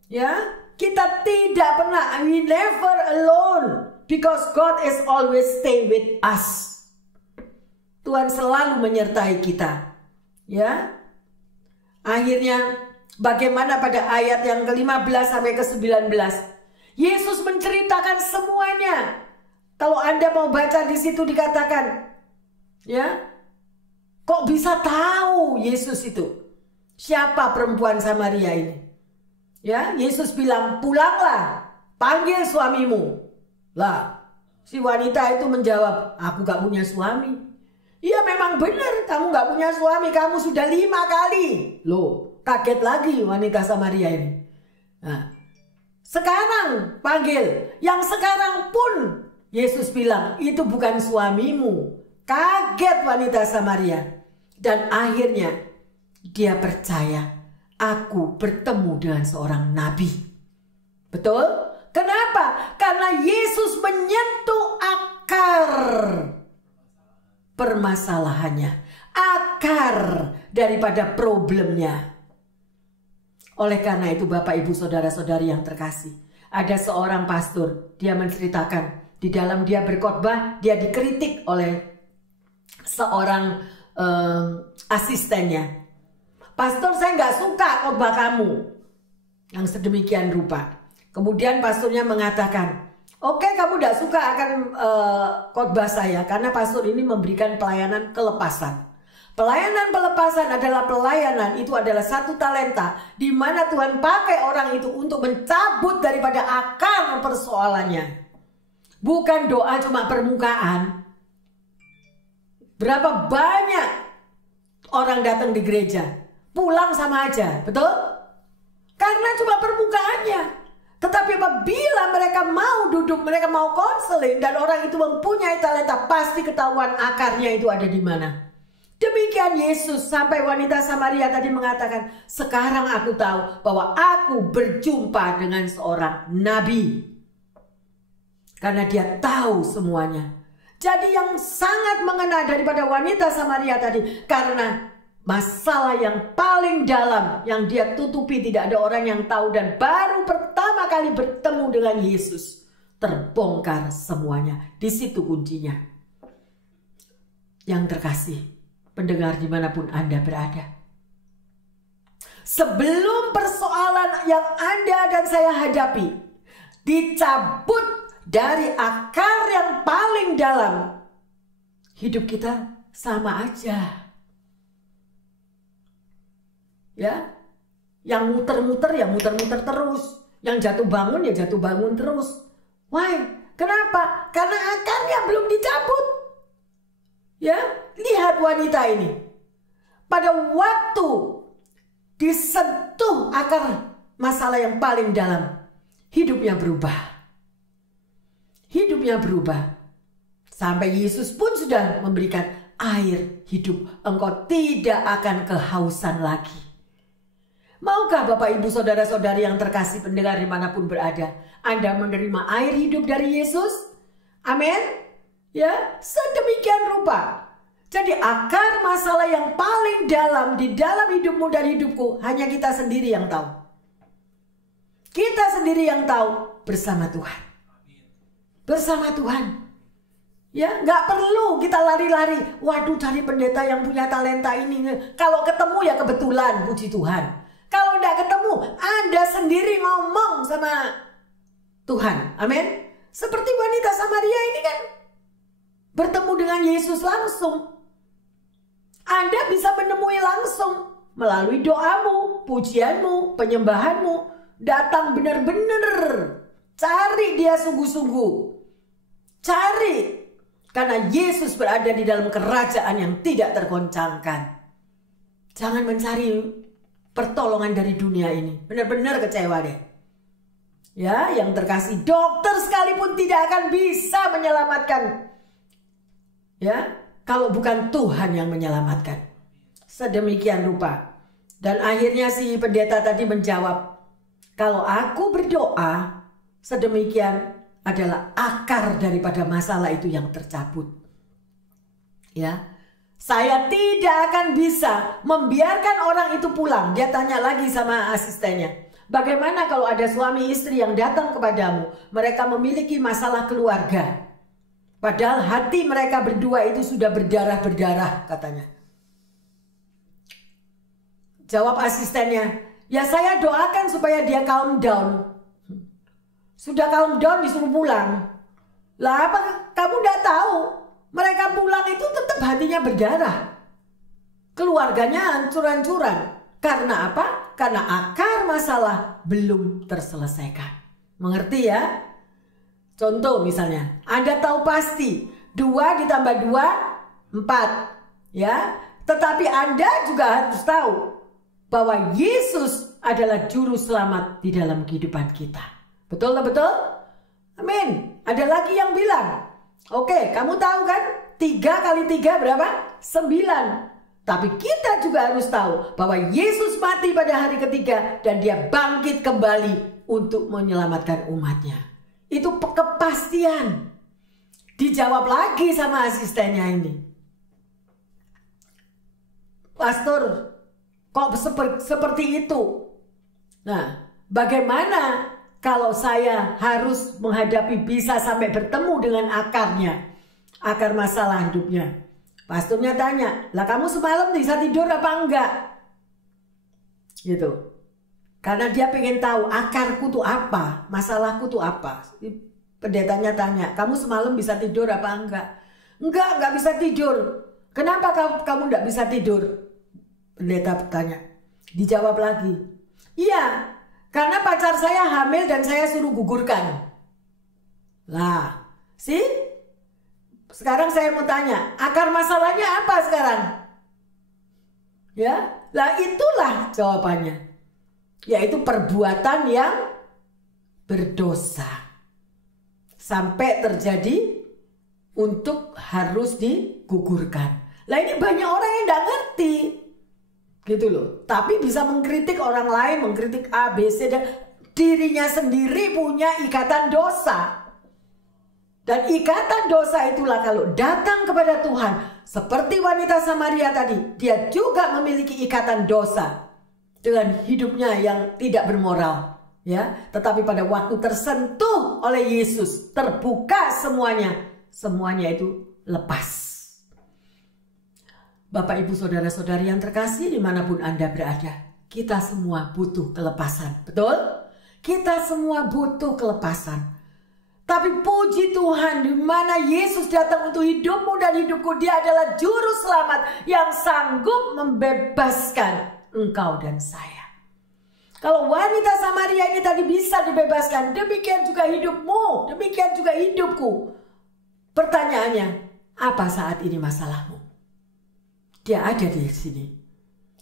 Ya, kita tidak pernah, we never alone, because God is always stay with us. Tuhan selalu menyertai kita. Ya, akhirnya bagaimana pada ayat yang ke-15 sampai ke-19, Yesus menceritakan semuanya. Kalau Anda mau baca di situ dikatakan, ya, kok bisa tahu Yesus itu siapa perempuan Samaria ini? Ya, Yesus bilang, pulanglah, panggil suamimu. Lah, si wanita itu menjawab, aku gak punya suami. Iya memang benar, kamu gak punya suami, kamu sudah 5 kali. Loh, kaget lagi wanita Samaria ini. Nah, sekarang panggil, yang sekarang pun Yesus bilang, itu bukan suamimu. Kaget wanita Samaria. Dan akhirnya dia percaya, aku bertemu dengan seorang nabi. Betul? Kenapa? Karena Yesus menyentuh akar permasalahannya, akar daripada problemnya. Oleh karena itu Bapak Ibu Saudara-saudari yang terkasih, ada seorang pastor, dia menceritakan, di dalam dia berkhotbah, dia dikritik oleh seorang asistennya. Pastor, saya nggak suka khotbah kamu yang sedemikian rupa. Kemudian pastornya mengatakan, oke, kamu tidak suka akan khotbah saya karena pastor ini memberikan pelayanan kelepasan. Pelayanan pelepasan adalah pelayanan, itu adalah satu talenta di mana Tuhan pakai orang itu untuk mencabut daripada akar persoalannya. Bukan doa cuma permukaan. Berapa banyak orang datang di gereja, pulang sama aja, betul? Karena cuma permukaannya. Tetapi apabila mereka mau duduk, mereka mau konseling, dan orang itu mempunyai talenta, pasti ketahuan akarnya itu ada di mana. Demikian Yesus, sampai wanita Samaria tadi mengatakan, sekarang aku tahu bahwa aku berjumpa dengan seorang nabi. Karena dia tahu semuanya. Jadi yang sangat mengena daripada wanita Samaria tadi, karena masalah yang paling dalam yang dia tutupi tidak ada orang yang tahu, dan baru pertama kali bertemu dengan Yesus terbongkar semuanya. Di situ kuncinya. Yang terkasih, pendengar dimanapun Anda berada, sebelum persoalan yang Anda dan saya hadapi dicabut dari akar yang paling dalam, hidup kita sama aja. Ya, yang muter-muter ya muter-muter terus, yang jatuh bangun ya jatuh bangun terus. Why? Kenapa? Karena akarnya belum dicabut. Ya, lihat wanita ini. Pada waktu disentuh akar masalah yang paling dalam, hidupnya berubah. Hidupnya berubah. Sampai Yesus pun sudah memberikan air hidup. Engkau tidak akan kehausan lagi. Maukah Bapak Ibu Saudara-saudari yang terkasih pendengar dimanapun berada, Anda menerima air hidup dari Yesus? Amin. Ya, sedemikian rupa. Jadi akar masalah yang paling dalam di dalam hidupmu dan hidupku, hanya kita sendiri yang tahu. Kita sendiri yang tahu bersama Tuhan. Bersama Tuhan. Ya, nggak perlu kita lari-lari. Waduh, cari pendeta yang punya talenta ini. Kalau ketemu ya kebetulan, puji Tuhan. Kalau nggak ketemu, Anda sendiri ngomong sama Tuhan. Amin. Seperti wanita Samaria ini kan bertemu dengan Yesus langsung. Anda bisa menemui langsung melalui doamu, pujianmu, penyembahanmu. Datang benar-benar. Cari dia sungguh-sungguh. Cari. Karena Yesus berada di dalam kerajaan yang tidak tergoncangkan. Jangan mencari pertolongan dari dunia ini. Benar-benar kecewa deh. Ya, yang terkasih, dokter sekalipun tidak akan bisa menyelamatkan. Ya, kalau bukan Tuhan yang menyelamatkan. Sedemikian rupa. Dan akhirnya si pendeta tadi menjawab, kalau aku berdoa sedemikian, adalah akar daripada masalah itu yang tercabut. Ya, saya tidak akan bisa membiarkan orang itu pulang. Dia tanya lagi sama asistennya, bagaimana kalau ada suami istri yang datang kepadamu, mereka memiliki masalah keluarga, padahal hati mereka berdua itu sudah berdarah-berdarah, katanya. Jawab asistennya, ya saya doakan supaya dia calm down. Sudah calm down disuruh pulang. Lah apa kamu tidak tahu? Mereka pulang itu tetap hatinya berdarah. Keluarganya hancur-hancuran. Karena apa? Karena akar masalah belum terselesaikan. Mengerti ya? Contoh misalnya, Anda tahu pasti 2 ditambah 2, 4. Ya, tetapi Anda juga harus tahu bahwa Yesus adalah juru selamat di dalam kehidupan kita. Betul tak betul? Amin. Ada lagi yang bilang, oke, kamu tahu kan 3 kali 3 berapa? 9. Tapi kita juga harus tahu bahwa Yesus mati pada hari ketiga dan dia bangkit kembali untuk menyelamatkan umatnya. Itu kepastian. Dijawab lagi sama asistennya ini. Pastor, kok seperti itu? Nah, bagaimana kalau saya harus menghadapi bisa sampai bertemu dengan akarnya, akar masalah hidupnya? Pastornya tanya, lah kamu semalam bisa tidur apa enggak? Gitu. Karena dia pengen tahu akarku tuh apa, masalahku tuh apa. Pendetanya tanya, kamu semalam bisa tidur apa enggak? Enggak bisa tidur. Kenapa kamu enggak bisa tidur? Pendeta bertanya. Dijawab lagi, iya, karena pacar saya hamil dan saya suruh gugurkan. Lah, sih? Sekarang saya mau tanya, akar masalahnya apa sekarang? Ya, lah itulah jawabannya. Yaitu perbuatan yang berdosa. Sampai terjadi untuk harus digugurkan. Lah ini banyak orang yang tidak ngerti. Gitu loh. Tapi bisa mengkritik orang lain, mengkritik A, B, C, dan dirinya sendiri punya ikatan dosa. Dan ikatan dosa itulah kalau datang kepada Tuhan, seperti wanita Samaria tadi, dia juga memiliki ikatan dosa dengan hidupnya yang tidak bermoral, ya. Tetapi pada waktu tersentuh oleh Yesus, terbuka semuanya itu lepas. Bapak, Ibu, Saudara-saudari yang terkasih dimanapun Anda berada, kita semua butuh kelepasan, betul? Kita semua butuh kelepasan. Tapi puji Tuhan, di mana Yesus datang untuk hidupmu dan hidupku, dia adalah juru selamat yang sanggup membebaskan engkau dan saya. Kalau wanita Samaria ini tadi bisa dibebaskan, demikian juga hidupmu, demikian juga hidupku. Pertanyaannya, apa saat ini masalahmu? Dia ada di sini.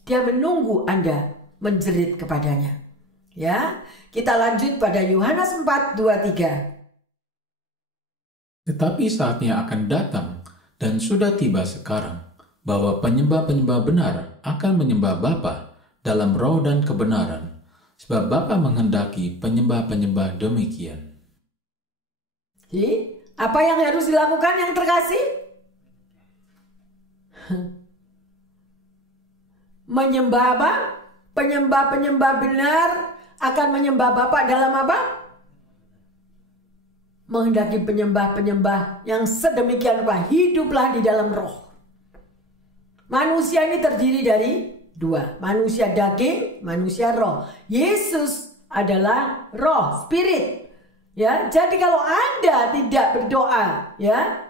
Dia menunggu Anda menjerit kepadanya. Ya, kita lanjut pada Yohanes 4:23. Tetapi saatnya akan datang dan sudah tiba sekarang bahwa penyembah-penyembah benar akan menyembah Bapa dalam roh dan kebenaran, sebab Bapa menghendaki penyembah-penyembah demikian. Jadi, apa yang harus dilakukan yang terkasih? Menyembah apa? Penyembah-penyembah benar akan menyembah Bapa dalam apa? menghendaki penyembah-penyembah yang sedemikian rupa hiduplah di dalam roh. Manusia ini terdiri dari dua, manusia daging, manusia roh. Yesus adalah roh, spirit. Ya, jadi kalau Anda tidak berdoa, ya,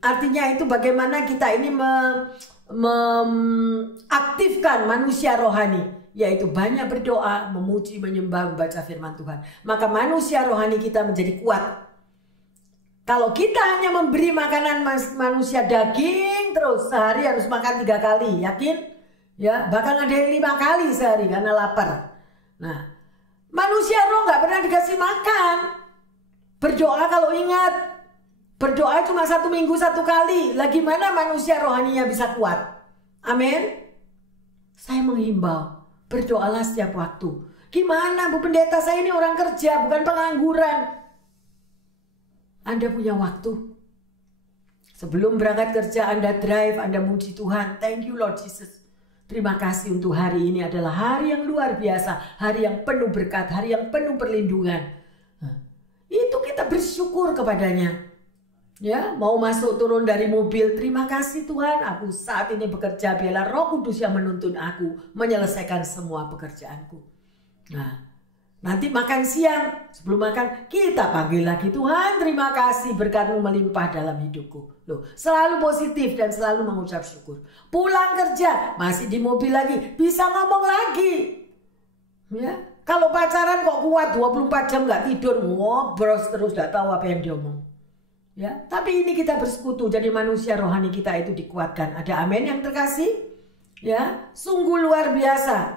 artinya itu bagaimana kita ini mengaktifkan manusia rohani, yaitu banyak berdoa, memuji, menyembah, membaca firman Tuhan. Maka manusia rohani kita menjadi kuat. Kalau kita hanya memberi makanan manusia daging terus, sehari harus makan 3 kali, yakin? Ya, bahkan ada yang 5 kali sehari karena lapar. Nah, manusia roh nggak pernah dikasih makan. Berdoa kalau ingat, berdoa cuma 1 minggu 1 kali. Lah gimana manusia rohaninya bisa kuat? Amin. Saya menghimbau, berdoalah setiap waktu. Gimana Bu Pendeta, saya ini orang kerja, bukan pengangguran. Anda punya waktu. Sebelum berangkat kerja Anda drive, Anda muji Tuhan. Thank you Lord Jesus. Terima kasih untuk hari ini adalah hari yang luar biasa. Hari yang penuh berkat, hari yang penuh perlindungan. Itu kita bersyukur kepadanya. Ya, mau masuk turun dari mobil, terima kasih Tuhan, aku saat ini bekerja, biarlah Roh Kudus yang menuntun aku menyelesaikan semua pekerjaanku. Nah, nanti makan siang, sebelum makan kita panggil lagi, Tuhan terima kasih berkat-Mu melimpah dalam hidupku. Loh, selalu positif dan selalu mengucap syukur. Pulang kerja, masih di mobil lagi, bisa ngomong lagi. Ya, kalau pacaran kok kuat 24 jam nggak tidur, ngobrol terus nggak tahu apa yang diomong. Ya, tapi ini kita bersekutu, jadi manusia rohani kita itu dikuatkan. Ada amin yang terkasih? Ya, sungguh luar biasa.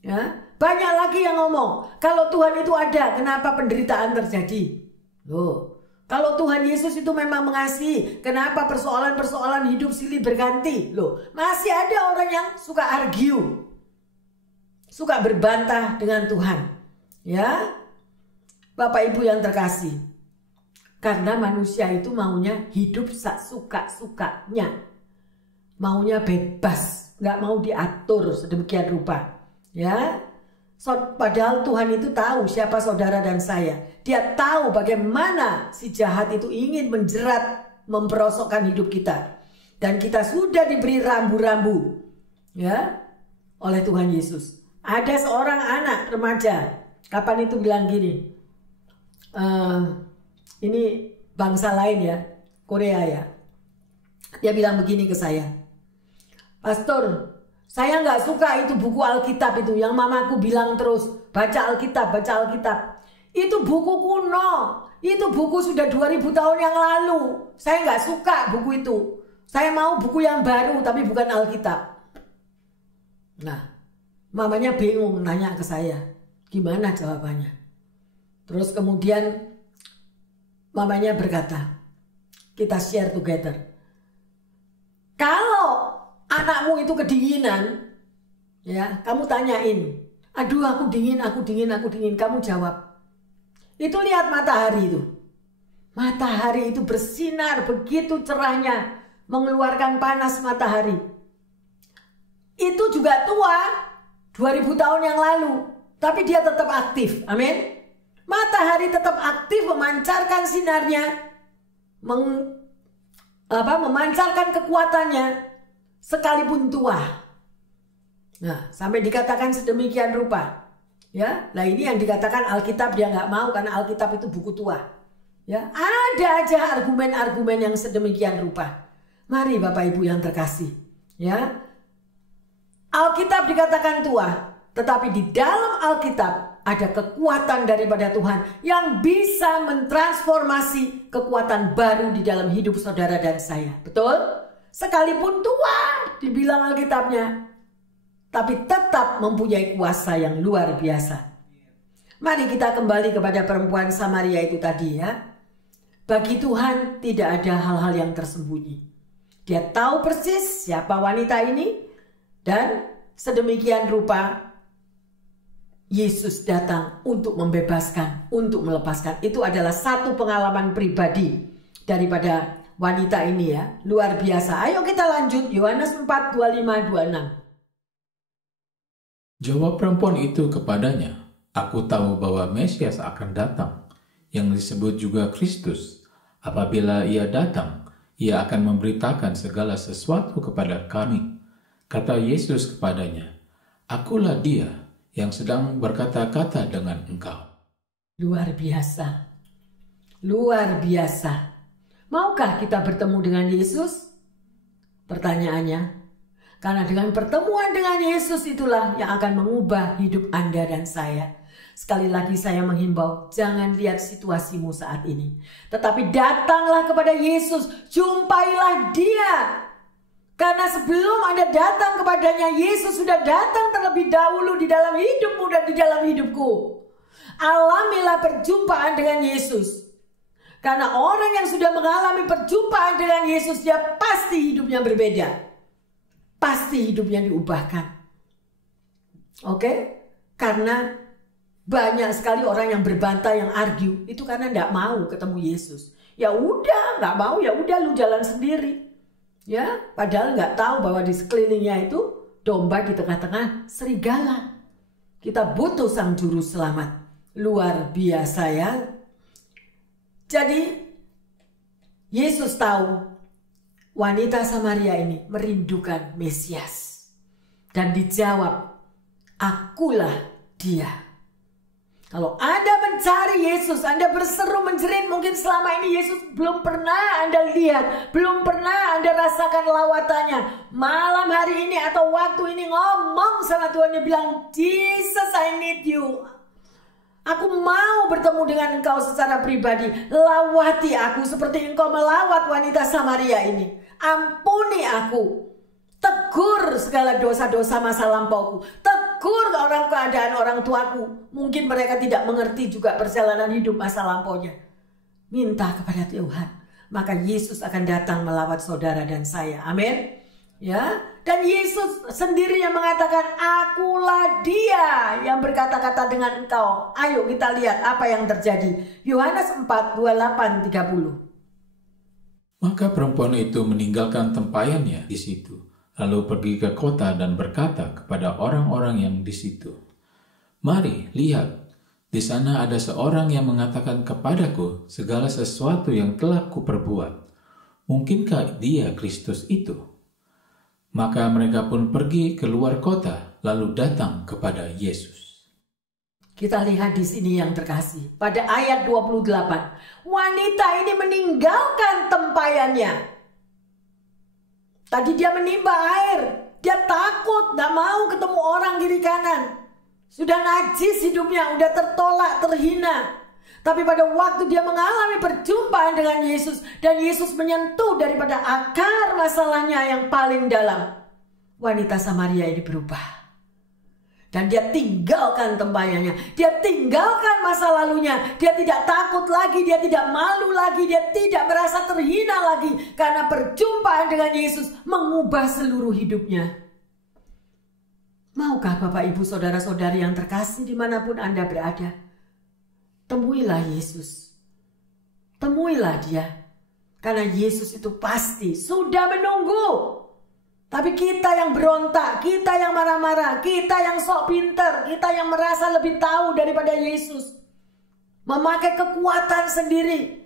Ya, banyak lagi yang ngomong, kalau Tuhan itu ada, kenapa penderitaan terjadi? Loh, kalau Tuhan Yesus itu memang mengasihi, kenapa persoalan-persoalan hidup silih berganti? Loh, masih ada orang yang suka argue, suka berbantah dengan Tuhan. Ya, Bapak Ibu yang terkasih. Karena manusia itu maunya hidup suka-sukanya. Maunya bebas, nggak mau diatur sedemikian rupa. Ya, padahal Tuhan itu tahu siapa saudara dan saya. Dia tahu bagaimana si jahat itu ingin menjerat, memperosokkan hidup kita. Dan kita sudah diberi rambu-rambu, ya, oleh Tuhan Yesus. Ada seorang anak remaja, kapan itu bilang gini, ini bangsa lain ya, Korea ya. Dia bilang begini ke saya, Pastor, saya nggak suka itu buku Alkitab itu yang mamaku bilang terus, baca Alkitab, baca Alkitab. Itu buku kuno, itu buku sudah 2000 tahun yang lalu. Saya nggak suka buku itu. Saya mau buku yang baru tapi bukan Alkitab. Nah, mamanya bingung nanya ke saya, gimana jawabannya? Terus kemudian mamanya berkata, kita share together. Kalau anakmu itu kedinginan, ya, kamu tanyain, aduh aku dingin, aku dingin, aku dingin. Kamu jawab, itu lihat matahari itu. Matahari itu bersinar begitu cerahnya, mengeluarkan panas matahari. Itu juga tua, 2000 tahun yang lalu, tapi dia tetap aktif. Amin. Matahari tetap aktif memancarkan sinarnya, memancarkan kekuatannya sekalipun tua. Nah, sampai dikatakan sedemikian rupa. Ya, nah ini yang dikatakan Alkitab dia nggak mau karena Alkitab itu buku tua. Ya, ada aja argumen-argumen yang sedemikian rupa. Mari Bapak Ibu yang terkasih, ya. Alkitab dikatakan tua, tetapi di dalam Alkitab ada kekuatan daripada Tuhan yang bisa mentransformasi kekuatan baru di dalam hidup saudara dan saya. Betul? Sekalipun tua dibilang Alkitabnya, tapi tetap mempunyai kuasa yang luar biasa. Mari kita kembali kepada perempuan Samaria itu tadi ya. Bagi Tuhan tidak ada hal-hal yang tersembunyi. Dia tahu persis siapa wanita ini dan sedemikian rupa Yesus datang untuk membebaskan, untuk melepaskan. Itu adalah satu pengalaman pribadi daripada wanita ini ya. Luar biasa. Ayo kita lanjut. Yohanes 4, 25, 26. Jawab perempuan itu kepadanya, aku tahu bahwa Mesias akan datang, yang disebut juga Kristus. Apabila ia datang, ia akan memberitakan segala sesuatu kepada kami. Kata Yesus kepadanya, "Akulah dia yang sedang berkata-kata dengan engkau." Luar biasa. Luar biasa. Maukah kita bertemu dengan Yesus? Pertanyaannya. Karena dengan pertemuan dengan Yesus itulah yang akan mengubah hidup Anda dan saya. Sekali lagi saya menghimbau, jangan lihat situasimu saat ini. Tetapi datanglah kepada Yesus, jumpailah Dia. Karena sebelum Anda datang kepadanya, Yesus sudah datang terlebih dahulu di dalam hidupmu dan di dalam hidupku. Alamilah perjumpaan dengan Yesus. Karena orang yang sudah mengalami perjumpaan dengan Yesus, dia pasti hidupnya berbeda. Pasti hidupnya diubahkan. Oke? Karena banyak sekali orang yang berbantah, yang argue. Itu karena tidak mau ketemu Yesus. Ya udah, nggak mau, ya udah lu jalan sendiri. Ya, padahal nggak tahu bahwa di sekelilingnya itu domba di tengah-tengah serigala. Kita butuh sang juru selamat. Luar biasa ya. Jadi Yesus tahu wanita Samaria ini merindukan Mesias. Dan dijawab, "Akulah dia." Kalau Anda mencari Yesus, Anda berseru menjerit, mungkin selama ini Yesus belum pernah Anda lihat, belum pernah Anda rasakan lawatannya. Malam hari ini atau waktu ini ngomong sama Tuhan, dia bilang, "Jesus, I need you. Aku mau bertemu dengan engkau secara pribadi. Lawati aku seperti engkau melawat wanita Samaria ini. Ampuni aku. Tegur segala dosa-dosa masa lampauku. Tegur keadaan orang tuaku. Mungkin mereka tidak mengerti juga perjalanan hidup masa lampaunya. Minta kepada Tuhan. Maka Yesus akan datang melawat saudara dan saya. Amin. Ya, dan Yesus sendiri yang mengatakan, "Akulah dia yang berkata-kata dengan engkau." Ayo kita lihat apa yang terjadi. Yohanes 4, 28-30. Maka perempuan itu meninggalkan tempayannya di situ, lalu pergi ke kota dan berkata kepada orang-orang yang di situ, "Mari, lihat, di sana ada seorang yang mengatakan kepadaku segala sesuatu yang telah kuperbuat. Mungkinkah dia Kristus itu?" Maka mereka pun pergi keluar kota, lalu datang kepada Yesus. Kita lihat di sini yang terkasih. Pada ayat 28, wanita ini meninggalkan tempayannya. Tadi dia menimba air. Dia takut, gak mau ketemu orang kiri kanan. Sudah najis hidupnya, udah tertolak, terhina. Tapi pada waktu dia mengalami perjumpaan dengan Yesus, dan Yesus menyentuh daripada akar masalahnya yang paling dalam, wanita Samaria ini berubah. Dan dia tinggalkan tempayannya, dia tinggalkan masa lalunya. Dia tidak takut lagi, dia tidak malu lagi, dia tidak merasa terhina lagi. Karena perjumpaan dengan Yesus mengubah seluruh hidupnya. Maukah Bapak Ibu Saudara-saudari yang terkasih dimanapun Anda berada? Temuilah Yesus. Temuilah dia. Karena Yesus itu pasti sudah menunggu. Tapi kita yang berontak, kita yang marah-marah, kita yang sok pinter, kita yang merasa lebih tahu daripada Yesus. Memakai kekuatan sendiri.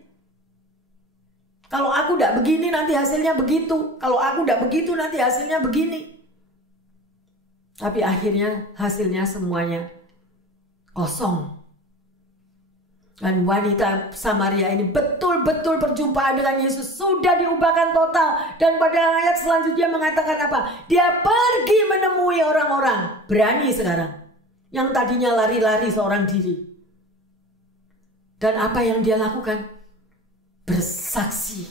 Kalau aku tidak begini nanti hasilnya begitu. Kalau aku tidak begitu nanti hasilnya begini. Tapi akhirnya hasilnya semuanya kosong. Dan wanita Samaria ini betul-betul perjumpaan dengan Yesus sudah diubahkan total. Dan pada ayat selanjutnya mengatakan apa? Dia pergi menemui orang-orang. Berani sekarang. Yang tadinya lari-lari seorang diri. Dan apa yang dia lakukan? Bersaksi.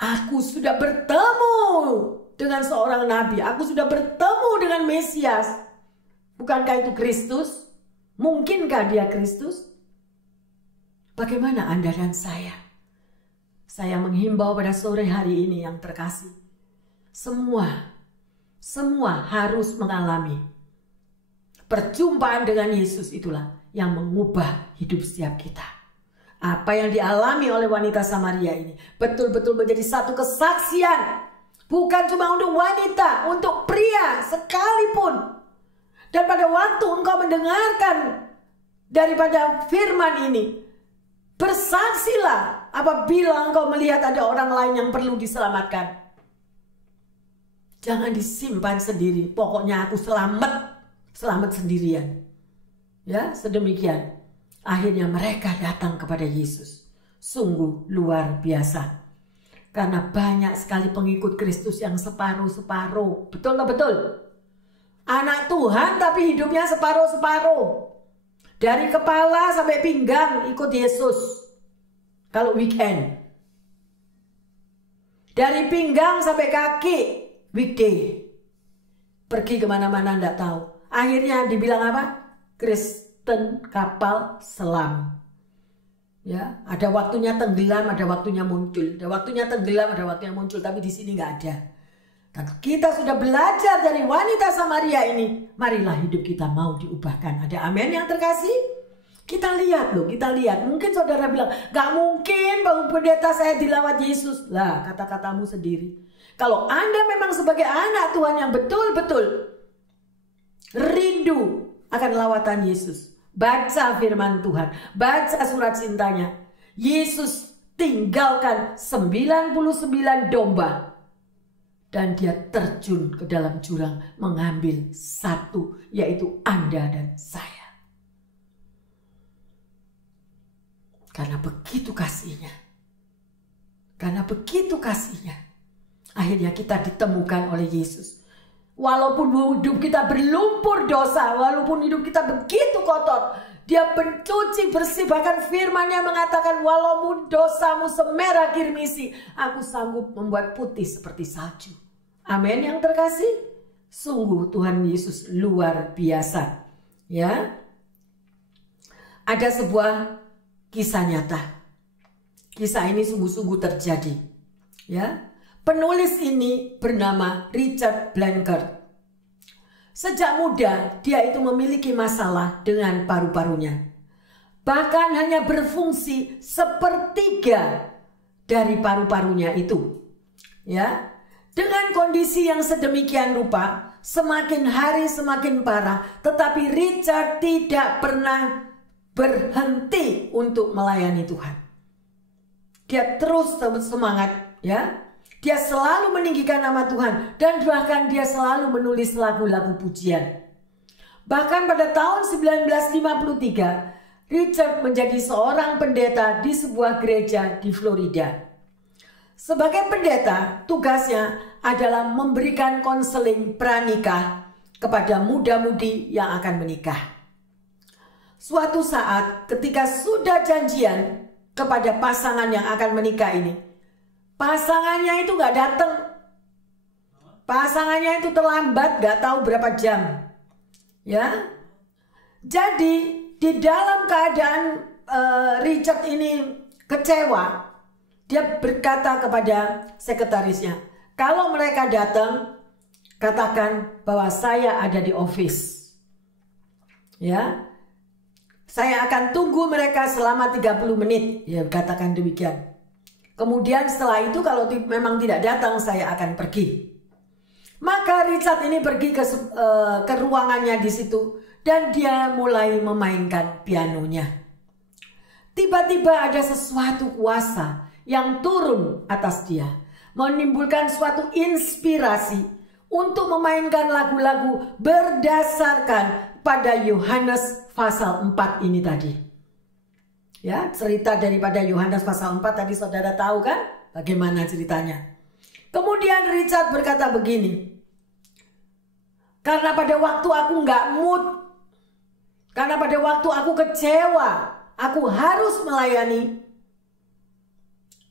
Aku sudah bertemu dengan seorang nabi. Aku sudah bertemu dengan Mesias. Bukankah itu Kristus? Mungkinkah dia Kristus? Bagaimana Anda dan saya? Saya menghimbau pada sore hari ini yang terkasih. Semua harus mengalami perjumpaan dengan Yesus, itulah yang mengubah hidup setiap kita. Apa yang dialami oleh wanita Samaria ini betul-betul menjadi satu kesaksian. Bukan cuma untuk wanita, untuk pria sekalipun. Dan pada waktu engkau mendengarkan daripada firman ini. Bersaksilah apabila engkau melihat ada orang lain yang perlu diselamatkan. Jangan disimpan sendiri. Pokoknya aku selamat sendirian. Ya, sedemikian. Akhirnya mereka datang kepada Yesus. Sungguh luar biasa. Karena banyak sekali pengikut Kristus yang separuh-separuh. Betul nggak betul? Anak Tuhan tapi hidupnya separuh-separuh. Dari kepala sampai pinggang ikut Yesus. Kalau weekend. Dari pinggang sampai kaki weekday. Pergi kemana-mana enggak tahu. Akhirnya dibilang apa? Kristen kapal selam. Ya, ada waktunya tenggelam, ada waktunya muncul. Ada waktunya tenggelam, ada waktunya muncul. Tapi di sini nggak ada. Dan kita sudah belajar dari wanita Samaria ini. Marilah hidup kita mau diubahkan. Ada amin yang terkasih? Kita lihat loh, kita lihat. Mungkin saudara bilang, gak mungkin Pak Pendeta saya dilawat Yesus. Lah, kata-katamu sendiri. Kalau Anda memang sebagai anak Tuhan yang betul-betul rindu akan lawatan Yesus. Baca firman Tuhan. Baca surat cintanya. Yesus tinggalkan 99 domba. Dan dia terjun ke dalam jurang mengambil satu, yaitu Anda dan saya. Karena begitu kasihnya. Karena begitu kasihnya. Akhirnya kita ditemukan oleh Yesus. Walaupun hidup kita berlumpur dosa, walaupun hidup kita begitu kotor, dia mencuci bersih. Bahkan firman-Nya mengatakan, walaupun dosamu semerah kirmisi, aku sanggup membuat putih seperti salju. Amin yang terkasih. Sungguh Tuhan Yesus luar biasa. Ya. Ada sebuah kisah nyata. Kisah ini sungguh-sungguh terjadi. Ya. Penulis ini bernama Richard Blanchard. Sejak muda dia itu memiliki masalah dengan paru-parunya. Bahkan hanya berfungsi sepertiga dari paru-parunya itu. Ya. Dengan kondisi yang sedemikian rupa, semakin hari semakin parah, tetapi Richard tidak pernah berhenti untuk melayani Tuhan. Dia terus semangat, ya. Dia selalu meninggikan nama Tuhan dan bahkan dia selalu menulis lagu-lagu pujian. Bahkan pada tahun 1953, Richard menjadi seorang pendeta di sebuah gereja di Florida. Sebagai pendeta, tugasnya adalah memberikan konseling pranikah kepada muda-mudi yang akan menikah. Suatu saat ketika sudah janjian kepada pasangan yang akan menikah ini, pasangannya itu gak datang. Pasangannya itu terlambat, gak tahu berapa jam. Ya, jadi di dalam keadaan Richard ini kecewa, dia berkata kepada sekretarisnya, kalau mereka datang, katakan bahwa saya ada di office. Ya, saya akan tunggu mereka selama 30 menit. Ya, katakan demikian. Kemudian setelah itu kalau memang tidak datang, saya akan pergi. Maka Richard ini pergi ke ruangannya di situ dan dia mulai memainkan pianonya. Tiba-tiba ada sesuatu kuasa yang turun atas dia, menimbulkan suatu inspirasi untuk memainkan lagu-lagu berdasarkan pada Yohanes pasal 4 ini tadi. Ya, cerita daripada Yohanes pasal 4 tadi saudara tahu kan bagaimana ceritanya. Kemudian Richard berkata begini, karena pada waktu aku nggak mood, karena pada waktu aku kecewa, aku harus melayani,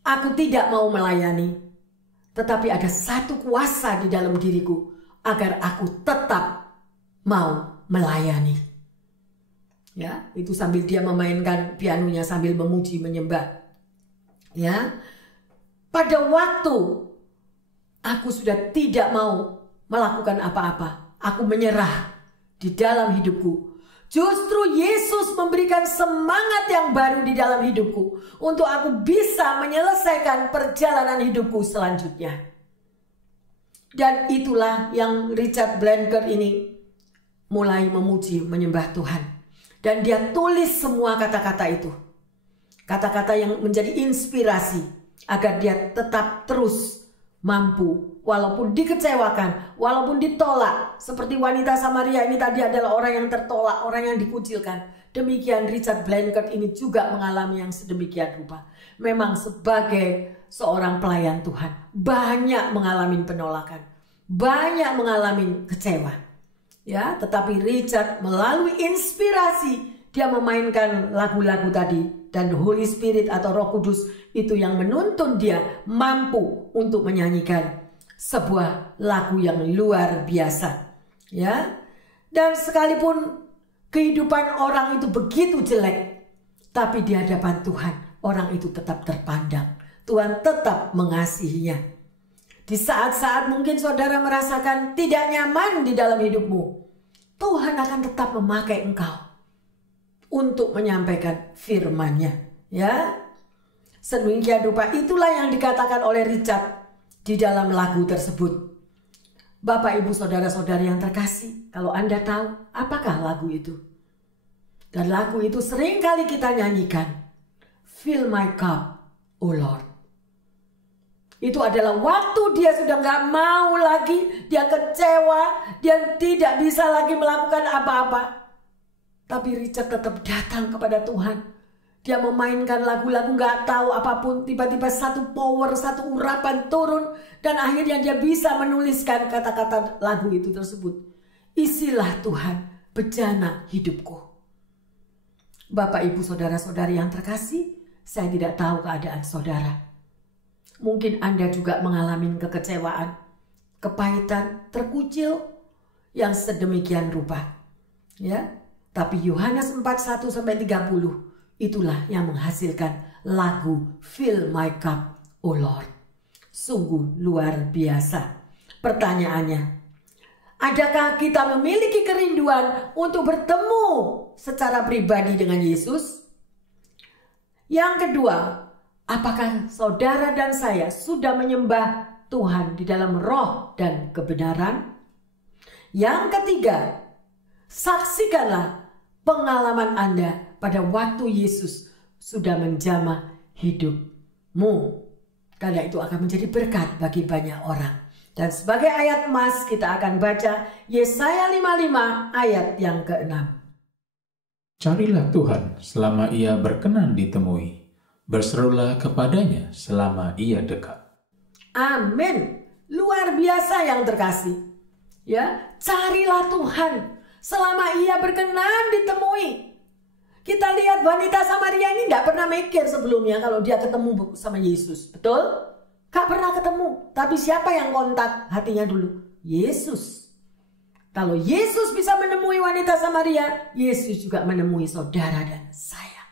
aku tidak mau melayani. Tetapi ada satu kuasa di dalam diriku agar aku tetap mau melayani. Ya, itu sambil dia memainkan pianonya sambil memuji menyembah. Ya. Pada waktu aku sudah tidak mau melakukan apa-apa, aku menyerah di dalam hidupku. Justru Yesus memberikan semangat yang baru di dalam hidupku untuk aku bisa menyelesaikan perjalanan hidupku selanjutnya. Dan itulah yang Richard Blanchard ini mulai memuji menyembah Tuhan. Dan dia tulis semua kata-kata itu. Kata-kata yang menjadi inspirasi agar dia tetap terus mampu walaupun dikecewakan, walaupun ditolak. Seperti wanita Samaria ini tadi adalah orang yang tertolak, orang yang dikucilkan. Demikian Richard Blanchard ini juga mengalami yang sedemikian rupa. Memang sebagai seorang pelayan Tuhan banyak mengalami penolakan, banyak mengalami kecewa. Ya, tetapi Richard melalui inspirasi dia memainkan lagu-lagu tadi, dan Holy Spirit atau Roh Kudus itu yang menuntun dia mampu untuk menyanyikan sebuah lagu yang luar biasa. Ya. Dan sekalipun kehidupan orang itu begitu jelek, tapi di hadapan Tuhan orang itu tetap terpandang. Tuhan tetap mengasihinya. Di saat-saat mungkin saudara merasakan tidak nyaman di dalam hidupmu, Tuhan akan tetap memakai engkau untuk menyampaikan firman-Nya. Ya, sedemikian rupa itulah yang dikatakan oleh Richard di dalam lagu tersebut. Bapak, Ibu, saudara-saudari yang terkasih, kalau Anda tahu apakah lagu itu? Dan lagu itu sering kali kita nyanyikan. Fill my cup, oh Lord. Itu adalah waktu dia sudah gak mau lagi, dia kecewa, dia tidak bisa lagi melakukan apa-apa. Tapi Richard tetap datang kepada Tuhan. Dia memainkan lagu-lagu gak tahu apapun, tiba-tiba satu power, satu urapan turun, dan akhirnya dia bisa menuliskan kata-kata lagu itu tersebut. Isilah Tuhan, bejana hidupku. Bapak, Ibu, saudara-saudari yang terkasih, saya tidak tahu keadaan saudara. Mungkin Anda juga mengalami kekecewaan, kepahitan, terkucil yang sedemikian rupa. Ya, tapi Yohanes 4:1-30 itulah yang menghasilkan lagu Fill My Cup, Oh Lord. Sungguh luar biasa. Pertanyaannya, adakah kita memiliki kerinduan untuk bertemu secara pribadi dengan Yesus? Yang kedua, apakah saudara dan saya sudah menyembah Tuhan di dalam roh dan kebenaran? Yang ketiga, saksikanlah pengalaman Anda pada waktu Yesus sudah menjamah hidupmu. Karena itu akan menjadi berkat bagi banyak orang. Dan sebagai ayat emas kita akan baca Yesaya 55 ayat yang ke-6. Carilah Tuhan selama Ia berkenan ditemui. Berserulah kepadanya selama Ia dekat. Amin. Luar biasa yang terkasih. Ya, carilah Tuhan selama Ia berkenan ditemui. Kita lihat wanita Samaria ini tidak pernah mikir sebelumnya kalau dia ketemu sama Yesus. Betul? Gak pernah ketemu. Tapi siapa yang kontak hatinya dulu? Yesus. Kalau Yesus bisa menemui wanita Samaria, Yesus juga menemui saudara dan saya.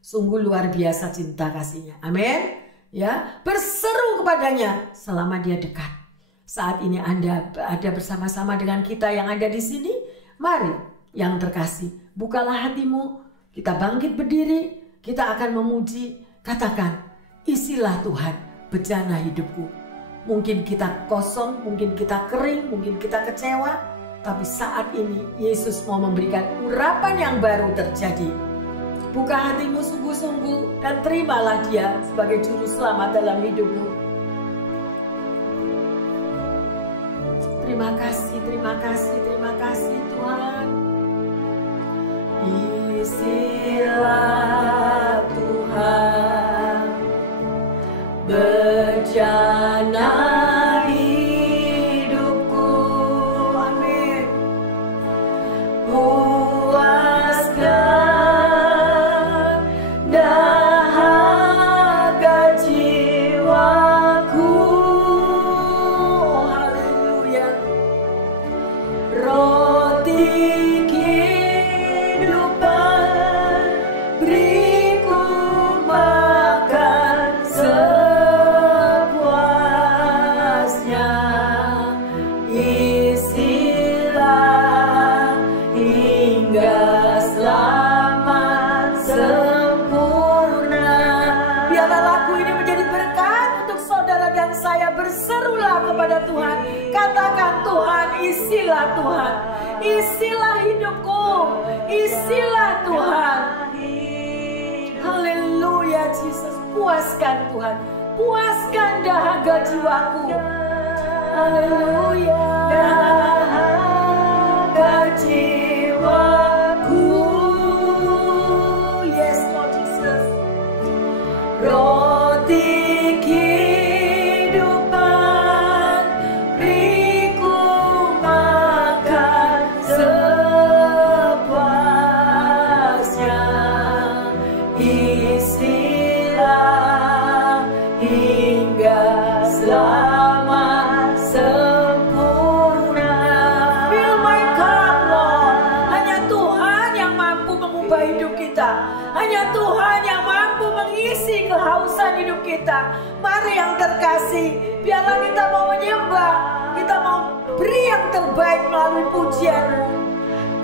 Sungguh luar biasa cinta kasihnya. Amin. Ya, berseru kepadanya selama dia dekat. Saat ini Anda ada bersama-sama dengan kita yang ada di sini. Mari yang terkasih, bukalah hatimu. Kita bangkit berdiri. Kita akan memuji. Katakan, isilah Tuhan bejana hidupku. Mungkin kita kosong, mungkin kita kering, mungkin kita kecewa. Tapi saat ini Yesus mau memberikan urapan yang baru terjadi. Buka hatimu sungguh-sungguh dan terimalah Dia sebagai juru selamat dalam hidupmu. Terima kasih, terima kasih, terima kasih Tuhan. Isilah Tuhan bejana hidupku. Amin. Puaskan dahaga jiwaku. Oh, haleluya. Roti kehidupan beriku makan sepuasnya. Isilah hingga selamat sempurna. Biarlah lagu ini menjadi berkat untuk saudara dan saya. Berserulah kepada Tuhan. Katakan, Tuhan, isilah Tuhan. Isilah hidupku, isilah Tuhan. Haleluya Yesus, puaskan Tuhan, puaskan dahaga jiwaku. Haleluya, dahaga jiwaku. Yes Lord Jesus. Roti kehidupan, beriku makan sepuasnya. Isilah hingga selamat sempurna. Fill my cup, Lord. Hanya Tuhan yang mampu mengubah hidup kita. Hanya Tuhan yang mampu mengisi kehausan hidup kita. Mari yang terkasih, biarlah kita mau menyembah, kita mau beri yang terbaik melalui pujian.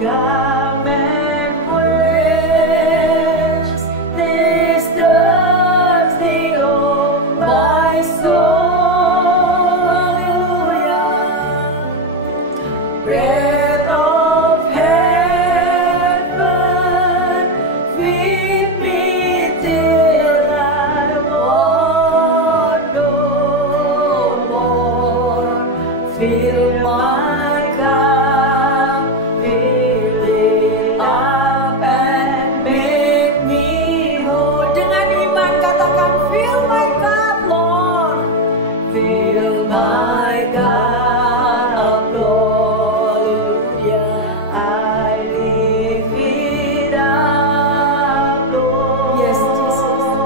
Come and quench this thirsty of my soul. Hallelujah. Breath of heaven, feed me till I want no more. Fill my cup, fill it up and make me whole. Dengan iman katakan, fill my cup, Lord. Fill my cup, Lord. Hallelujah. I lift it up, Lord. Yes, Jesus.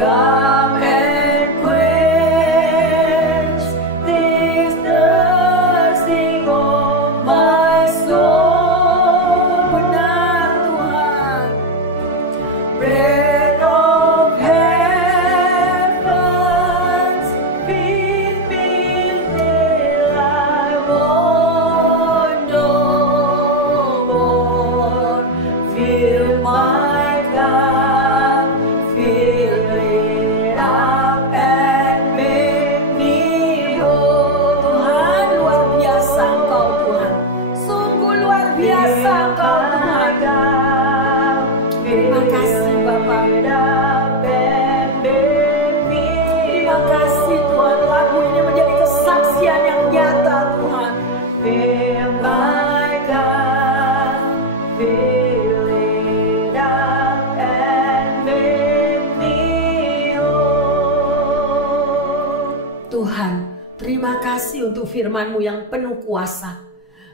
Come and quench this thirsting of my soul. Benar Tuhan. Bread of heavens, feed me till I want no more. Fill my cup, fill it up and make me whole. Tuhan, luar biasa Engkau Tuhan. Sungguh luar biasa Engkau Tuhan. Terima kasih Bapak. Terima kasih Tuhan, lagu ini menjadi kesaksian yang nyata Tuhan. Fill my cup, fill it up and make me whole. Tuhan, terima kasih untuk firman-Mu yang penuh kuasa.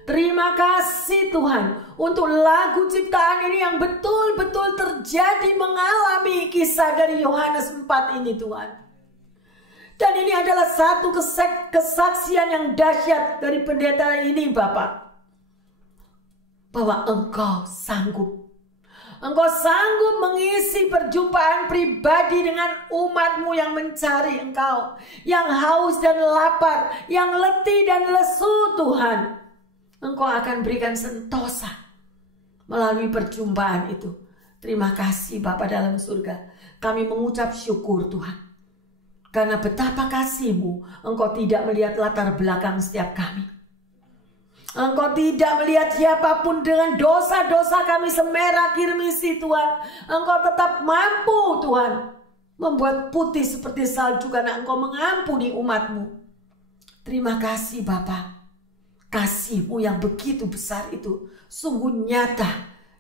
Terima kasih Tuhan untuk lagu ciptaan ini yang betul-betul terjadi mengalami kisah dari Yohanes 4 ini Tuhan. Dan ini adalah satu kesaksian yang dahsyat dari pendeta ini Bapak. Bahwa Engkau sanggup. Engkau sanggup mengisi perjumpaan pribadi dengan umat-Mu yang mencari Engkau. Yang haus dan lapar, yang letih dan lesu Tuhan. Engkau akan berikan sentosa melalui perjumpaan itu. Terima kasih Bapa dalam surga. Kami mengucap syukur Tuhan. Karena betapa kasih-Mu, Engkau tidak melihat latar belakang setiap kami. Engkau tidak melihat siapapun dengan dosa-dosa kami semerah kirmisi Tuhan. Engkau tetap mampu Tuhan membuat putih seperti salju karena Engkau mengampuni umat-Mu. Terima kasih Bapa. Kasih-Mu yang begitu besar itu sungguh nyata.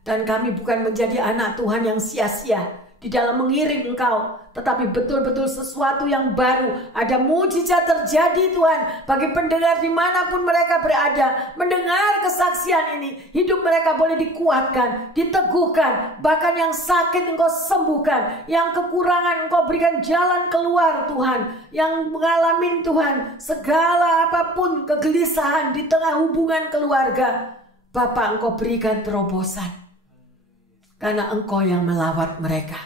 Dan kami bukan menjadi anak Tuhan yang sia-sia di dalam mengiring Engkau, tetapi betul-betul sesuatu yang baru. Ada mujizat terjadi Tuhan bagi pendengar dimanapun mereka berada. Mendengar kesaksian ini, hidup mereka boleh dikuatkan, diteguhkan. Bahkan yang sakit Engkau sembuhkan, yang kekurangan Engkau berikan jalan keluar Tuhan. Yang mengalami Tuhan segala apapun kegelisahan di tengah hubungan keluarga, Bapa Engkau berikan terobosan. Karena Engkau yang melawat mereka.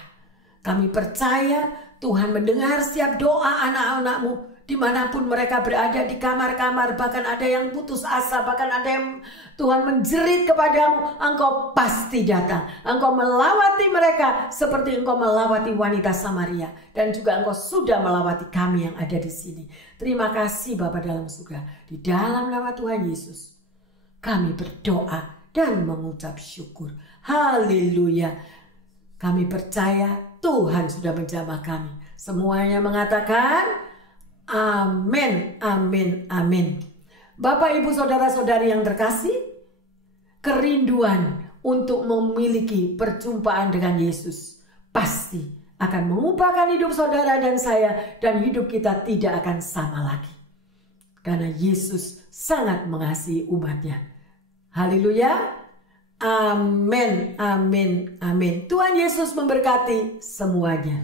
Kami percaya Tuhan mendengar setiap doa anak-anak-Mu. Dimanapun mereka berada, di kamar-kamar. Bahkan ada yang putus asa. Bahkan ada yang Tuhan menjerit kepadamu. Engkau pasti datang. Engkau melawati mereka seperti Engkau melawati wanita Samaria. Dan juga Engkau sudah melawati kami yang ada di sini. Terima kasih Bapa dalam surga. Di dalam nama Tuhan Yesus kami berdoa dan mengucap syukur. Haleluya. Kami percaya Tuhan sudah menjamah kami. Semuanya mengatakan amin, amin, amin. Bapak, Ibu, saudara-saudari yang terkasih, kerinduan untuk memiliki perjumpaan dengan Yesus pasti akan mengubahkan hidup saudara dan saya, dan hidup kita tidak akan sama lagi. Karena Yesus sangat mengasihi umatnya. Haleluya. Amin, amin, amin. Tuhan Yesus memberkati semuanya.